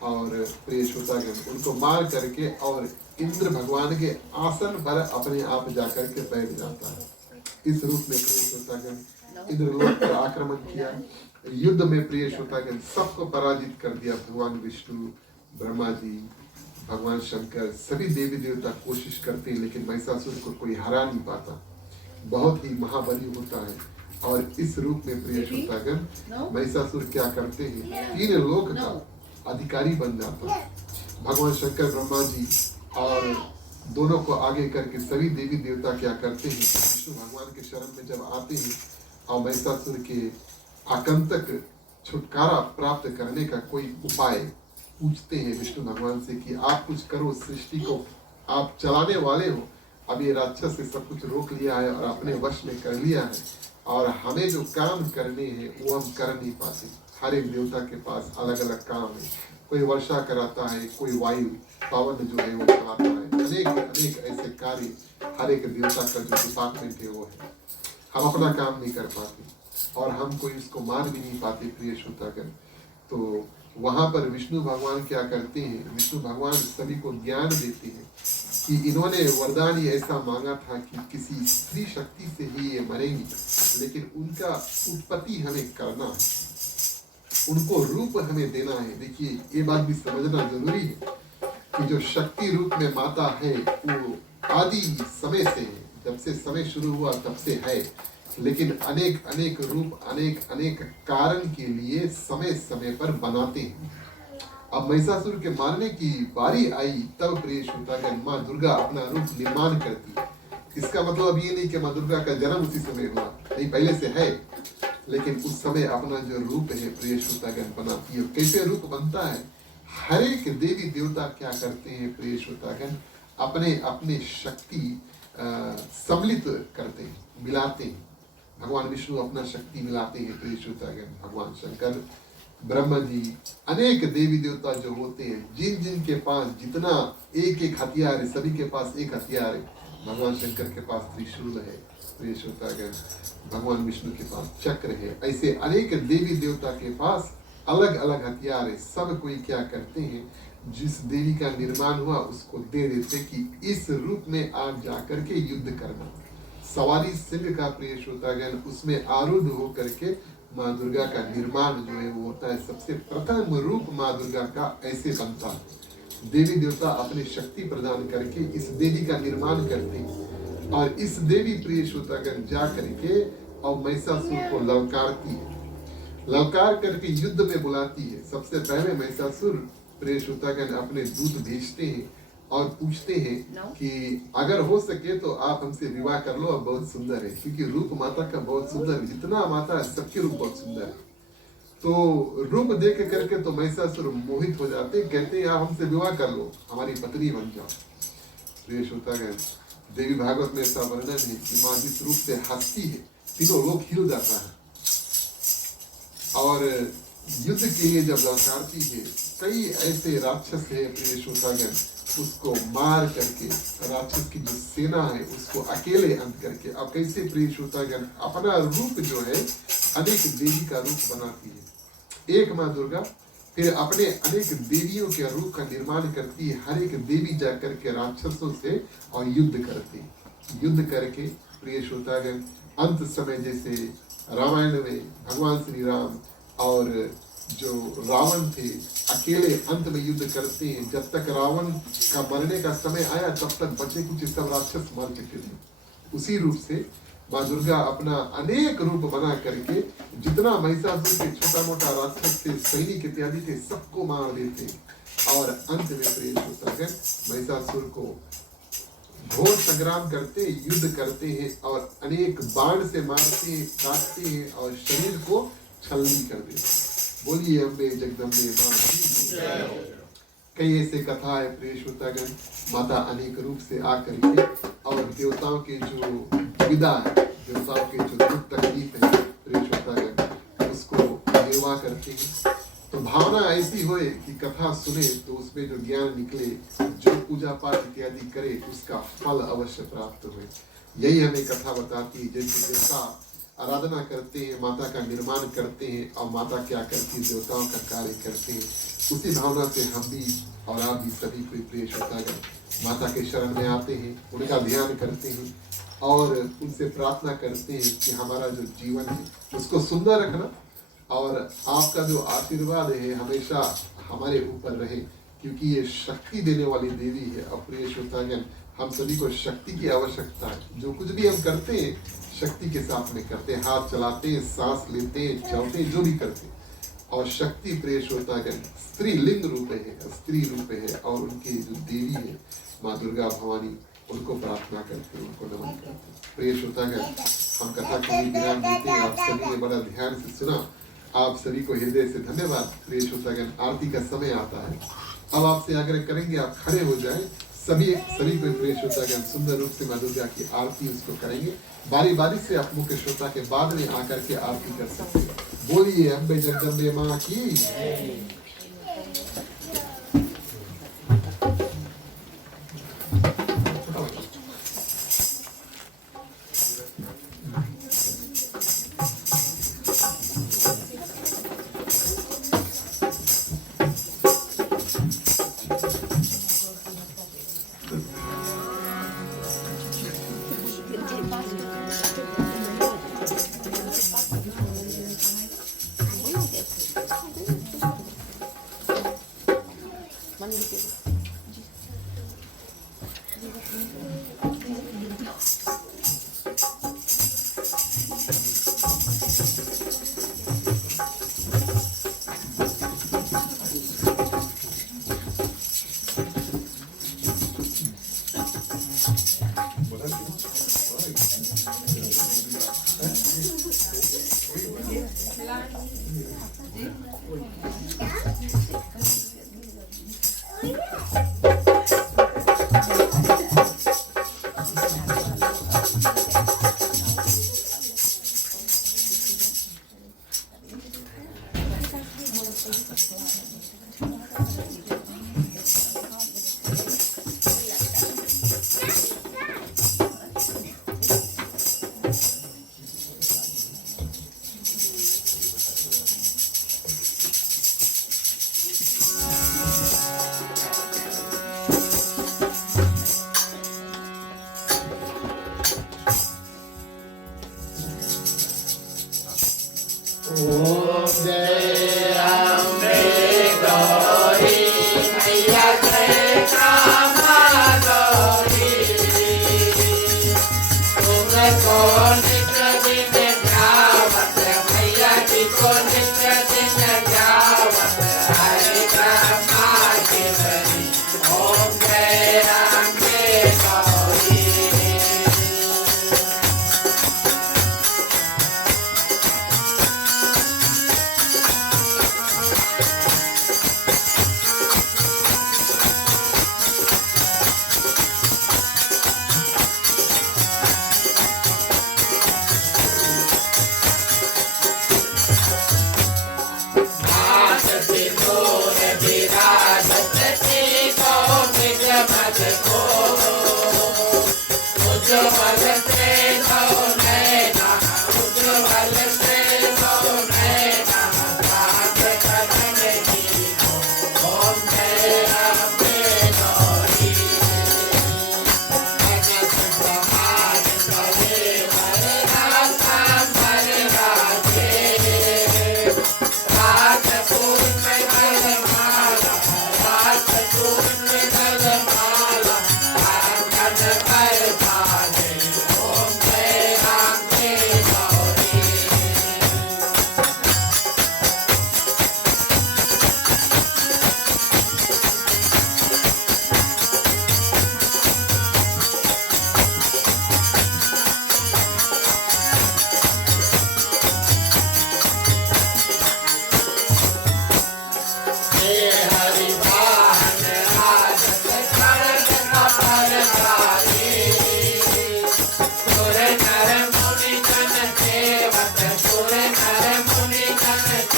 और प्रिय श्रोतागण, उनको मार करके और इंद्र भगवान के आसन पर अपने आप जाकर के बैठ जाता है। इस रूप में प्रिय श्रोतागण इंद्रलोक पर आक्रमण किया, युद्ध में प्रिय श्रोतागण सबको पराजित कर दिया। भगवान विष्णु, ब्रह्मा जी, भगवान शंकर, सभी देवी देवता कोशिश करते हैं, लेकिन महिषासुर को कोई हरा नहीं पाता, बहुत ही महाबली होता है। और इस रूप में प्रिय श्रोतागण महिषासुर क्या करते हैं, तीन लोक का अधिकारी बन जाता है। भगवान शंकर, ब्रह्मा जी और दोनों को आगे करके सभी देवी देवता क्या करते हैं, विष्णु भगवान के शरण में जब आते हैं और महिषासुर के आकंतक छुटकारा प्राप्त करने का कोई उपाय पूछते हैं विष्णु भगवान से कि आप कुछ करो, सृष्टि को आप चलाने वाले हो, अब ये राक्षस से सब कुछ रोक लिया है और अपने वश में कर लिया है, और हमें जो काम करने हैं वो हम कर नहीं पाते। हर एक देवता के पास अलग अलग काम है, कोई वर्षा कराता है, कोई वायु पावन जो है वो चलाता है, अनेक अनेक ऐसे कार्य हर एक देवता का जो डिपार्टमेंट है वो है। हम अपना काम नहीं कर पाते और हम कोई उसको मार भी नहीं पाते प्रिय श्रोतागण। तो वहां पर विष्णु भगवान क्या करते हैं, विष्णु भगवान सभी को ज्ञान देते हैं कि इन्होंने वरदान ही ऐसा मांगा था कि किसी स्त्री शक्ति से ही ये मरेंगी, लेकिन उनका उत्पत्ति हमें करना है, उनको रूप हमें देना है। देखिए ये बात भी समझना जरूरी है कि जो शक्ति रूप में माता है वो आदि समय से है, जब से समय शुरू हुआ तब से है, लेकिन अनेक अनेक रूप अनेक अनेक कारण के लिए समय समय पर बनाते हैं। अब महिषासुर के मारने की बारी आई तब प्रिय श्रोतागण माँ दुर्गा अपना रूप निर्माण करती है। इसका मतलब ये नहीं कि माँ दुर्गा का जन्म उसी समय हुआ, नहीं, पहले से है, लेकिन उस समय अपना जो रूप है प्रिय श्रोतागण बनाती है। कैसे रूप बनता है, हर एक देवी देवता क्या करते हैं प्रिय श्रोतागण, अपने अपने शक्ति सम्मिलित करते हैं, मिलाते हैं। भगवान विष्णु अपना शक्ति मिलाते हैं प्रिय श्रोतागण, भगवान शंकर, ब्रह्मा जी, अनेक देवी देवता जो होते हैं, जिन जिन के पास जितना एक एक हथियार है, सभी के पास एक हथियार है। भगवान शंकर के पास त्रिशूल है प्रिय श्रोतागण, भगवान विष्णु के पास चक्र है, ऐसे अनेक देवी देवता के पास अलग अलग हथियार है। सब कोई क्या करते हैं, जिस देवी का निर्माण हुआ उसको दे देते कि इस रूप में आप जाकर के युद्ध करना। सवारी सिंह का प्रिय श्रोतागण, उसमें आरूढ़ होकर के माँ दुर्गा का निर्माण जो है वो होता है। सबसे प्रथम रूप माँ दुर्गा का ऐसे बनता है। देवी देवता अपनी शक्ति प्रदान करके इस देवी का निर्माण करते हैं, और इस देवी प्रिय श्रोतागण जा करके और महिषासुर को ललकारती है, ललकार करके युद्ध में बुलाती है। सबसे पहले महिषासुर प्रिय श्रोतागण अपने दूत भेजते हैं और पूछते हैं कि अगर हो सके तो आप हमसे विवाह कर लो, अब बहुत सुंदर है, क्योंकि रूप माता का बहुत सुंदर है, जितना माता है सबके रूप बहुत सुंदर है। तो रूप देख करके तो महिषासुर मोहित हो जाते, कहते हैं आप हमसे विवाह कर लो, हमारी पत्नी बन जाओ। प्रिय श्रोतागण, देवी भागवत में ऐसा वर्णन है कि माँ जिस रूप से हंसती है तीनों लोग हिल जाता है, और युद्ध के लिए जब ललकारती है, कई ऐसे राक्षस है प्रिय श्रोतागण, उसको मार करके राक्षस की जो सेना है उसको अकेले अंत करके, अब कैसे प्रिय श्रोतागण अपना रूप जो है अनेक देवी का रूप बनाती है। एक माँ दुर्गा फिर अपने अनेक देवियों के रूप का निर्माण करती है। हर एक देवी जाकर के राक्षसों से और युद्ध करती, युद्ध करके प्रिय श्रोतागण अंत समय जैसे रामायण में भगवान श्री राम और जो रावण थे अकेले अंत में युद्ध करते हैं। जब तक रावण का मरने का समय आया तब तक बचे कुछ सब राक्षस मर चुके थे। उसी रूप से माँ दुर्गा अपना अनेक रूप बना करके जितना महिषासुर के छोटा मोटा राक्षस थे, सैनिक इत्यादि थे, सबको मार देते और अंत में प्रेम होता है महिषासुर को घोर संग्राम करते, युद्ध करते हैं और अनेक बाण से मारते हैं, काटते हैं और शरीर को छलनी कर देते हैं। बोलिए अम्बे जगदम्बे मां की जय। कई ऐसे कथा है प्रेष होतागन, माता अनेक रूप से आकर के और देवताओं के जो विदा है, देवताओं के जो दुख तकलीफ है प्रेष होतागन उसको निर्वाह करते हैं। तो भावना ऐसी होए कि कथा सुने तो उसमें जो ज्ञान निकले, जो पूजा पाठ इत्यादि करे उसका फल अवश्य प्राप्त होए। यही हमें कथा बताती है। जैसे देवता आराधना करते हैं, माता का निर्माण करते हैं और माता क्या करती है, देवताओं का कार्य करते हैं। उसी भावना से हम भी और आप भी सभी कोई प्रेष होतागन माता के शरण में आते हैं, उनका ध्यान करते हैं और उनसे प्रार्थना करते हैं कि हमारा जो जीवन है उसको सुंदर रखना और आपका जो आशीर्वाद है हमेशा हमारे ऊपर रहे, क्योंकि ये शक्ति देने वाली देवी है। और प्रेष होतागन हम सभी को शक्ति की आवश्यकता है। जो कुछ भी हम करते हैं शक्ति के साथ में करते हैं, हाथ चलाते हैं, सांस लेते हैं, चलते हैं, जो भी करते हैं। और शक्ति प्रेष होतागन स्त्री लिंग रूप है, स्त्री रूप है और उनकी जो देवी है माँ दुर्गा भवानी, उनको प्रार्थना करते हैं, उनको नमन करते हैं। प्रेष होतागन हम कथा को भी विराम देते हैं। आप सभी ने बड़ा ध्यान से सुना, आप सभी को हृदय से धन्यवाद। प्रेष होतागन आरती का समय आता है, अब आपसे आग्रह करेंगे आप खड़े हो जाएं। सभी कोई प्रेष होतागन सुंदर रूप से माँ दुर्गा की आरती उसको करेंगे। बारी बारी से आप मुख्य श्रोता के बाद में आकर के आरती कर सकते हैं। बोलिए अम्बे जगदम्बे माँ की।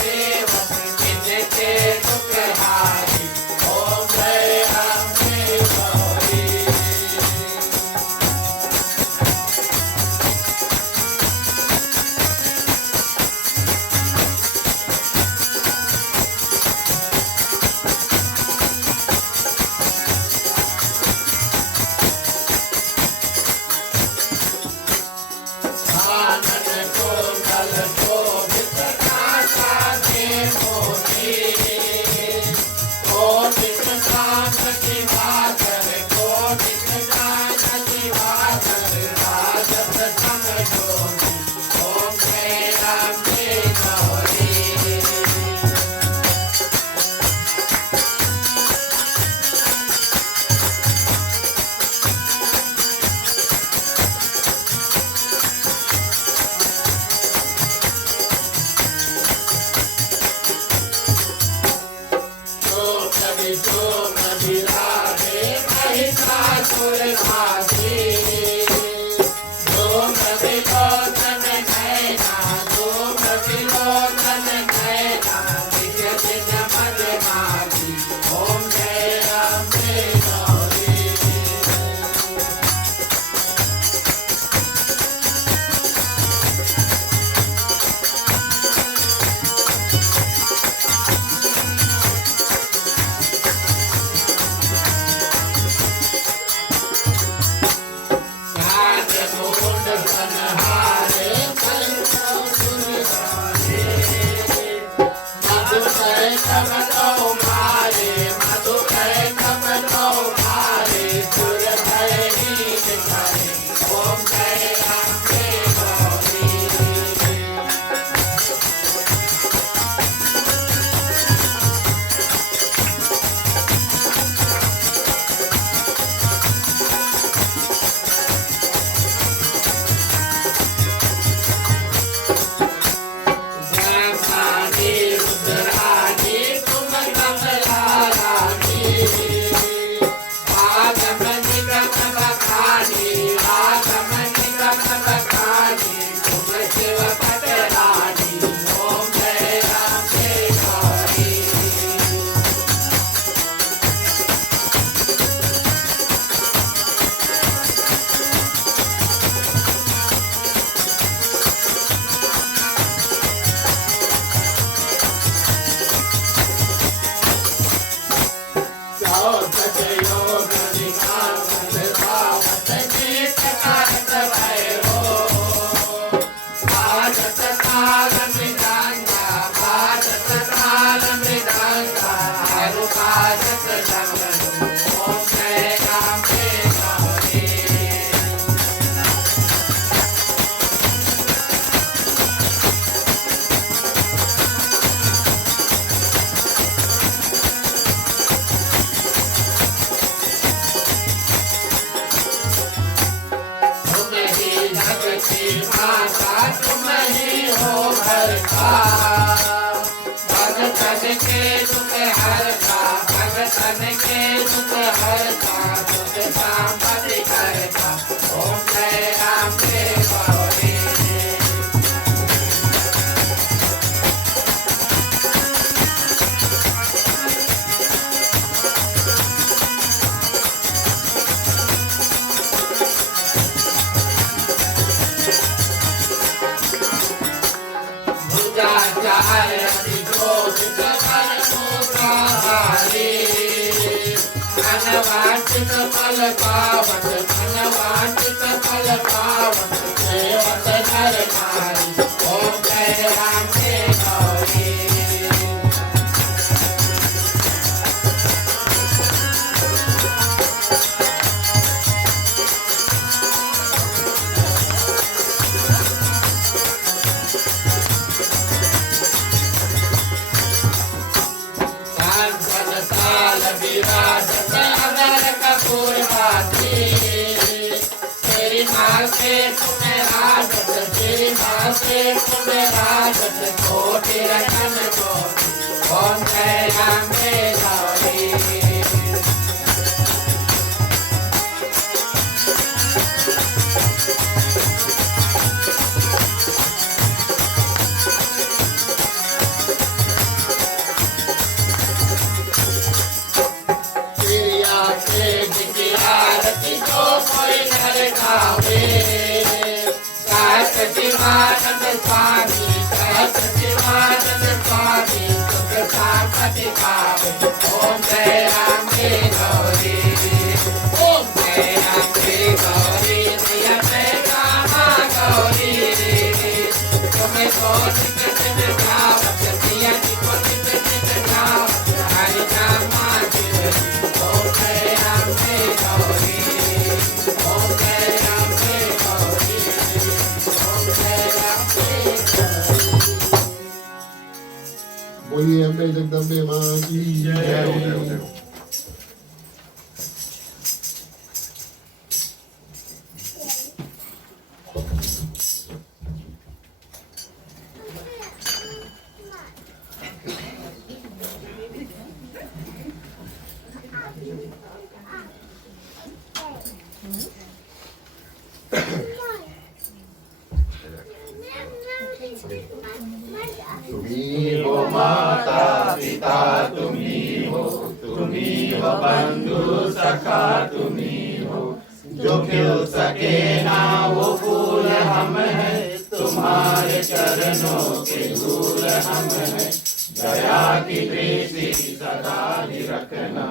सेवक जिनके दुख हारी ओम जय अम्बे गौरी। आनंद कोमल शोभित कांता के मोती, कोटिक कांत दिवाकर, कोटिक कांत दिवाकर, राजस समझोनी ओम जय अम्बे गौरी। ओम जय अम्बे गौरी। मुकुट बनहारे कंठौ सुनहारे, मधुकर कमलौ मारे, मधुकर कमलौ मारे, सुर भय नील करे ओम जय अम्बे गौरी। ब्रह्मादि रुद्रादि तुम कमला रानी, आगम निगम बखानी, आगम निगम बखानी, तुम शिव पटरानी ओम जय अम्बे गौरी। चौसठ योग निकाल भावत गीत गात भैरो, भारत काल मृदंगा, भारत काल मृदंगा, हरु भारत जंगल ओम जय अम्बे गौरी। तुम ही जगत की माता, तुम ही हो भरता, भगतन के दुख हरता, भगतन के दुख हरता, दुख संपत्ति करता ओम जय अम्बे गौरी। भुजाचार्य अधिशोभित फलमोद्धारी, मनवांछित फल पावत, मनवांछित फल पावत, सेवत नर नारी ओम जय अम्बे गौरी। साल विराजत अगर कपूर हाथी, तेरी माँ से तुम्हें राजत, तेरी माँ से तुम्हें राजत, कोटि रतन कोटि ओम जय अम्बे गौरी। पावे कहत शिवानंद स्वामी कहत शिवानंद स्वामी सुख साक्षात पावे ओम जय अम्बे गौरी ओम जय अम्बे गौरी मैया जय रामा गौरी तुम्हें तो नित्य गावत मैया जी को नित्य गावत हरि नाम ओम जय अम्बे गौरी ओम जय अम्बे गौरी ओम जय अम्बे गौरी। बोलिए अम्बे जगदम्बे माँ की जय। तुम्ही हो माता पिता तुम्ही हो बंधु सखा तुम्ही हो जो खिल सके ना वो फूल हम हैं तुम्हारे चरणों के धूल हम हैं दया की दृष्टि सदा ही रखना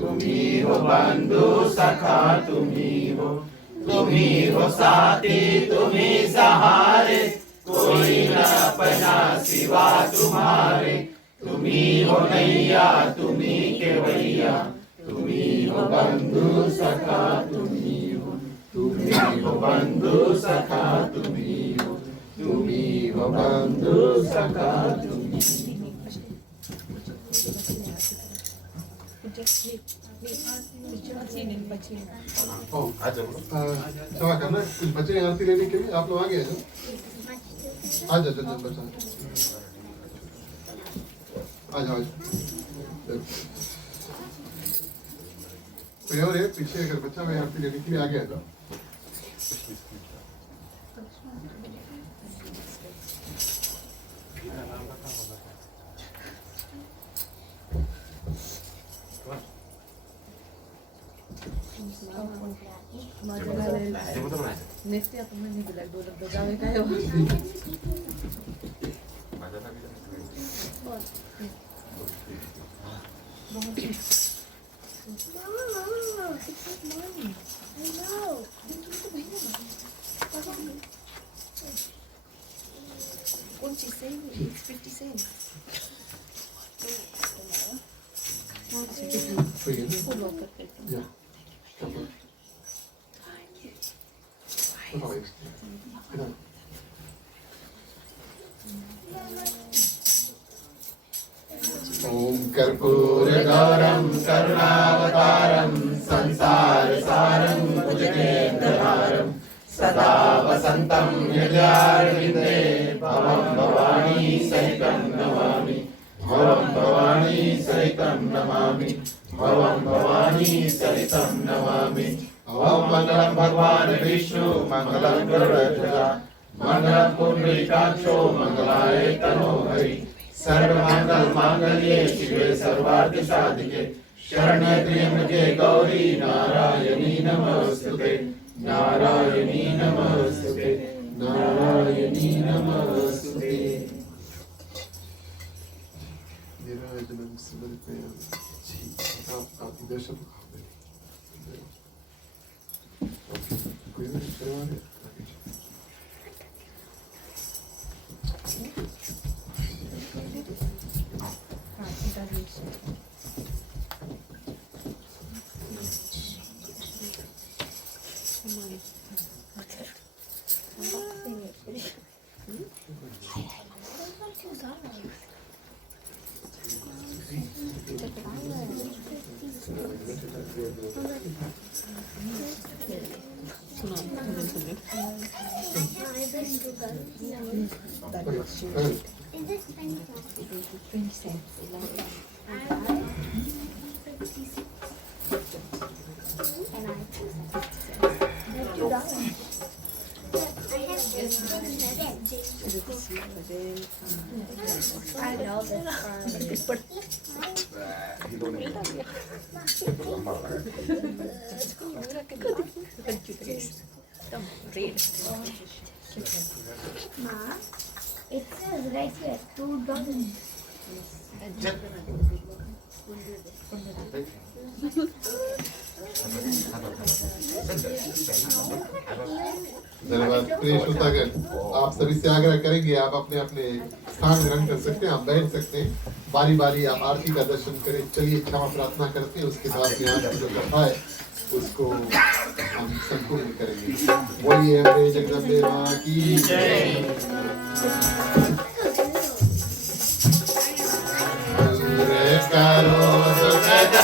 तुम्ही हो बंधु सखा तुम्ही हो साथी तुम्ही सहारे कोई न अपना सिवा तुम्हारे तुम्ही हो नैया तुम्ही केवैया तुम्ही हो बंधु सखा तुम्ही हो बंधु सखा तुम्ही हो बंधु सखा तुम्ही। सवा करना कुछ बच्चे आरती लेने के लिए आप लोग आ गए हैं आ जाओ जल्दी बच्चा आ जाओ कोई और है पीछे अगर बच्चा मैं आरती लेने के लिए आ गया था Neste atau mana bila dua gawe kayo. Kunci sen, it's 50 cents. या ओम कर्पूरगौरं करुणावतारं संसार सारं भुजगेन्द्रहारं सदा वसन्तं हृदयारविन्दे भवं भवानी सहितं नमामि भवं भवानी सहितं नमामि भवं भवानी सहितं नमामि। ओम मंगलम भगवान विष्णु मंगलम गरुड़ध्वजा मंगलम पुंडरीकाक्षो मंगलाय तनोहरि सर्वमंगल मांगल्ये शिवे सर्वार्थ साधिके शरण्ये त्र्यंबके गौरी नारायणी नमोस्तुते नारायणी नमोस्तुते नारायणी नमोस्तुते। निराजनं समर्पयामि। आप इधर से कोई नहीं करवा रहे Is this 20 cents? And I I know this from एकदम red Ma, it says right here, 2 dozen. धन्यवाद प्रिय श्रोतागण, आप सभी से आग्रह करेंगे आप अपने अपने स्थान ग्रहण कर सकते हैं, आप बैठ सकते हैं, बारी बारी आप आरती का दर्शन करें। चलिए क्षमा प्रार्थना करते हैं, उसके बाद में आज की जो कथा है उसको हम संपूर्ण करेंगे। बोलिए हरे जगदम्बे मां की जय। करो जगत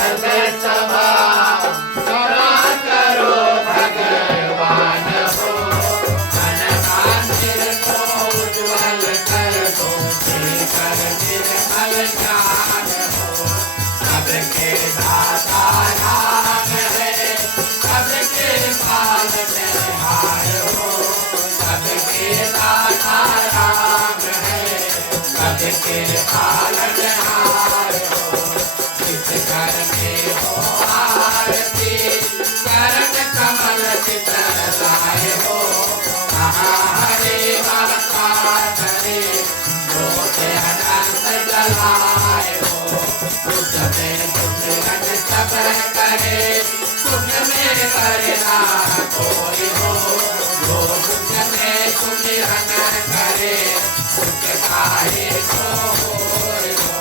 सभा क्षमा करो भगवान हो, मनमांतिर को उज्ज्वल कर दो, देकर निर्मल ज्ञान हो। सबके दाता राम है, सबके पालनहार हो, सबके दाता राम है, सबके पालनहार हो। इस घर में हो आरती, चरण कमल चितलाए हो, कहा हरे माता हरे, ज्योत अनंत जलाए हो। सुख में सुमिरन सब करे, सुख में करना कोई हो, जो सुख में सुमिरन करे, सुख काहे को होए हो।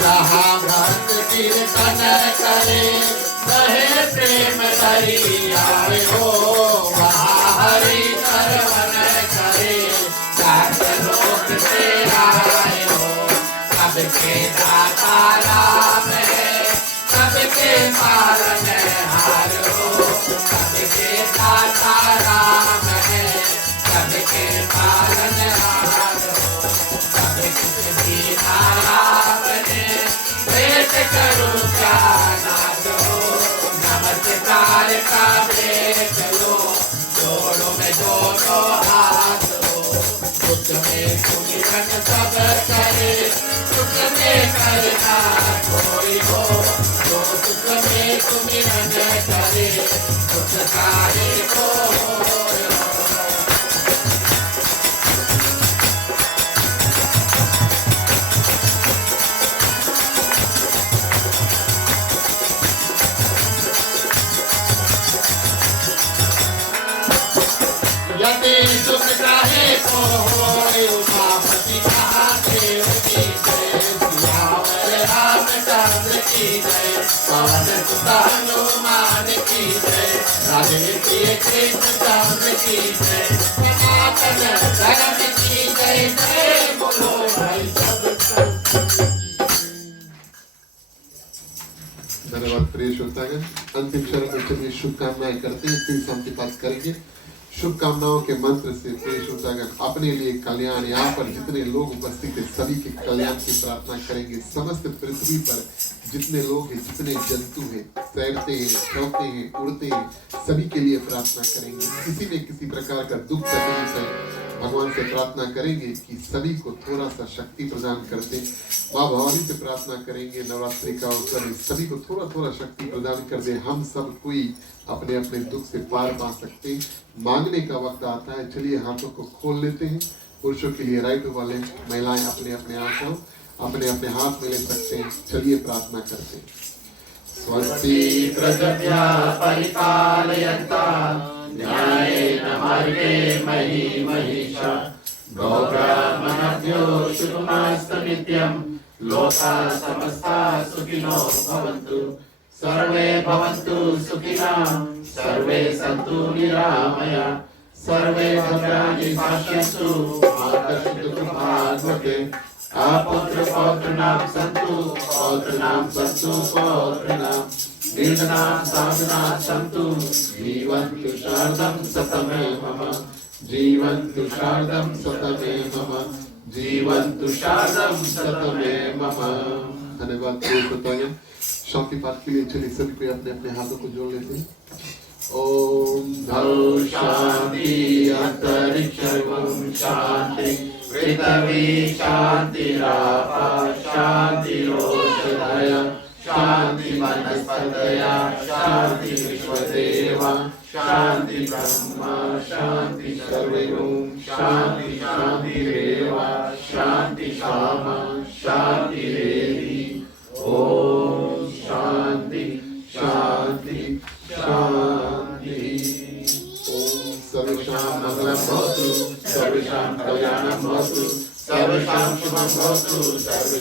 जहाँ भक्त कीर्तन करे, कहे प्रेम दरियाए हो, वहाँ हरि करवन करे, सात लोक से आए हो। सबके दाता राम है, सबके पालनहार हो, सबके दाता राम है, सबके पालनहार हो। सब कुछ दीना आपने, भेंट करूं क्या नाथ हो, नमस्कार का भेंट लो, जोड़ों में दोनों हाथ हो। सुख में सुमिरन सब करे, सुख में करना कोई हो, जो सुख में सुमिरन करे, सुख काहे को होए हो। यदि सुख काहे को होए, उमापति महादेव की जय। सियावर रामचंद्र की जय, पवन सुत हनुमान की जय, राधे प्रिय कृष्णचंद्र की जय, सनातन धर्म की जय। जय बोलो भाई सब। धन्यवाद प्रिय श्रोतागण, अंतिम क्षण में चलिए शुभकामनाएं करते हैं, फिर संतिपात करेंगे। शुभकामनाओं के मंत्र से प्रिय श्रोतागण अपने लिए कल्याण, यहाँ पर जितने लोग उपस्थित हैं सभी के कल्याण की प्रार्थना करेंगे। समस्त पृथ्वी पर जितने लोग हैं, जितने जंतु हैं, तैरते हैं, चलते हैं, उड़ते हैं, सभी के लिए प्रार्थना करेंगे। किसी में किसी प्रकार का दुख तकलीफ है, भगवान से प्रार्थना करेंगे कि सभी को थोड़ा सा शक्ति प्रदान करते। माँ भवानी से प्रार्थना करेंगे नवरात्रि का अवसर है, सभी को थोड़ा थोड़ा शक्ति प्रदान कर दे, हम सब कोई अपने अपने दुख से पार पा सकते। मांगने का वक्त आता है, चलिए हाथों को खोल लेते हैं। पुरुषों के लिए राइट वाले, महिलाएं अपने अपने हाथों अपने अपने हाथ में ले सकते हैं। चलिए प्रार्थना करते हैं। स्वस्ति प्रजभ्यः परिपालयन्तां न्यायेन मार्गेण महीं महिषा, गोब्राह्मणेभ्यो शुभमस्तु नित्यं, लोकाः समस्ताः सुखिनो भवन्तु, सर्वे भवन्तु सुखिनः, सर्वे सन्तु निरामयाः, सर्वे भद्राणि पश्यन्तु मा कश्चित् दुःखभाग्भवेत्। पुत्र पौत्रनां सन्तु, पौत्रनां सन्तु पौत्रनां, निर्धनां साधुनां सन्तु, जीवन्तु शारदं शतमे मम, जीवन्तु शारदं शतमे मम। जीवन्तु शारदं सतमे मम। धन्यवाद प्रिय श्रोतागण। शांति पाठ के लिए चलिए सभी कोई अपने अपने हाथों को जोड़ लेते हैं। ओम धौ शांति अंतरिक्षं शांति पृथ्वी शांतिरापः शांतिरोषधयः शांति वनस्पतयः शांति विश्वदेवा शांति ब्रह्म शांति सर्वैवं शांति शांतिरेव शांति शामा शांतिरेधि। ओम शांति शांति शांति। ओम सर्वेषां मंगलं भवतु सर्वेषां कल्याणं भवतु सर्वेषां शुभं भवतु सर्वेषां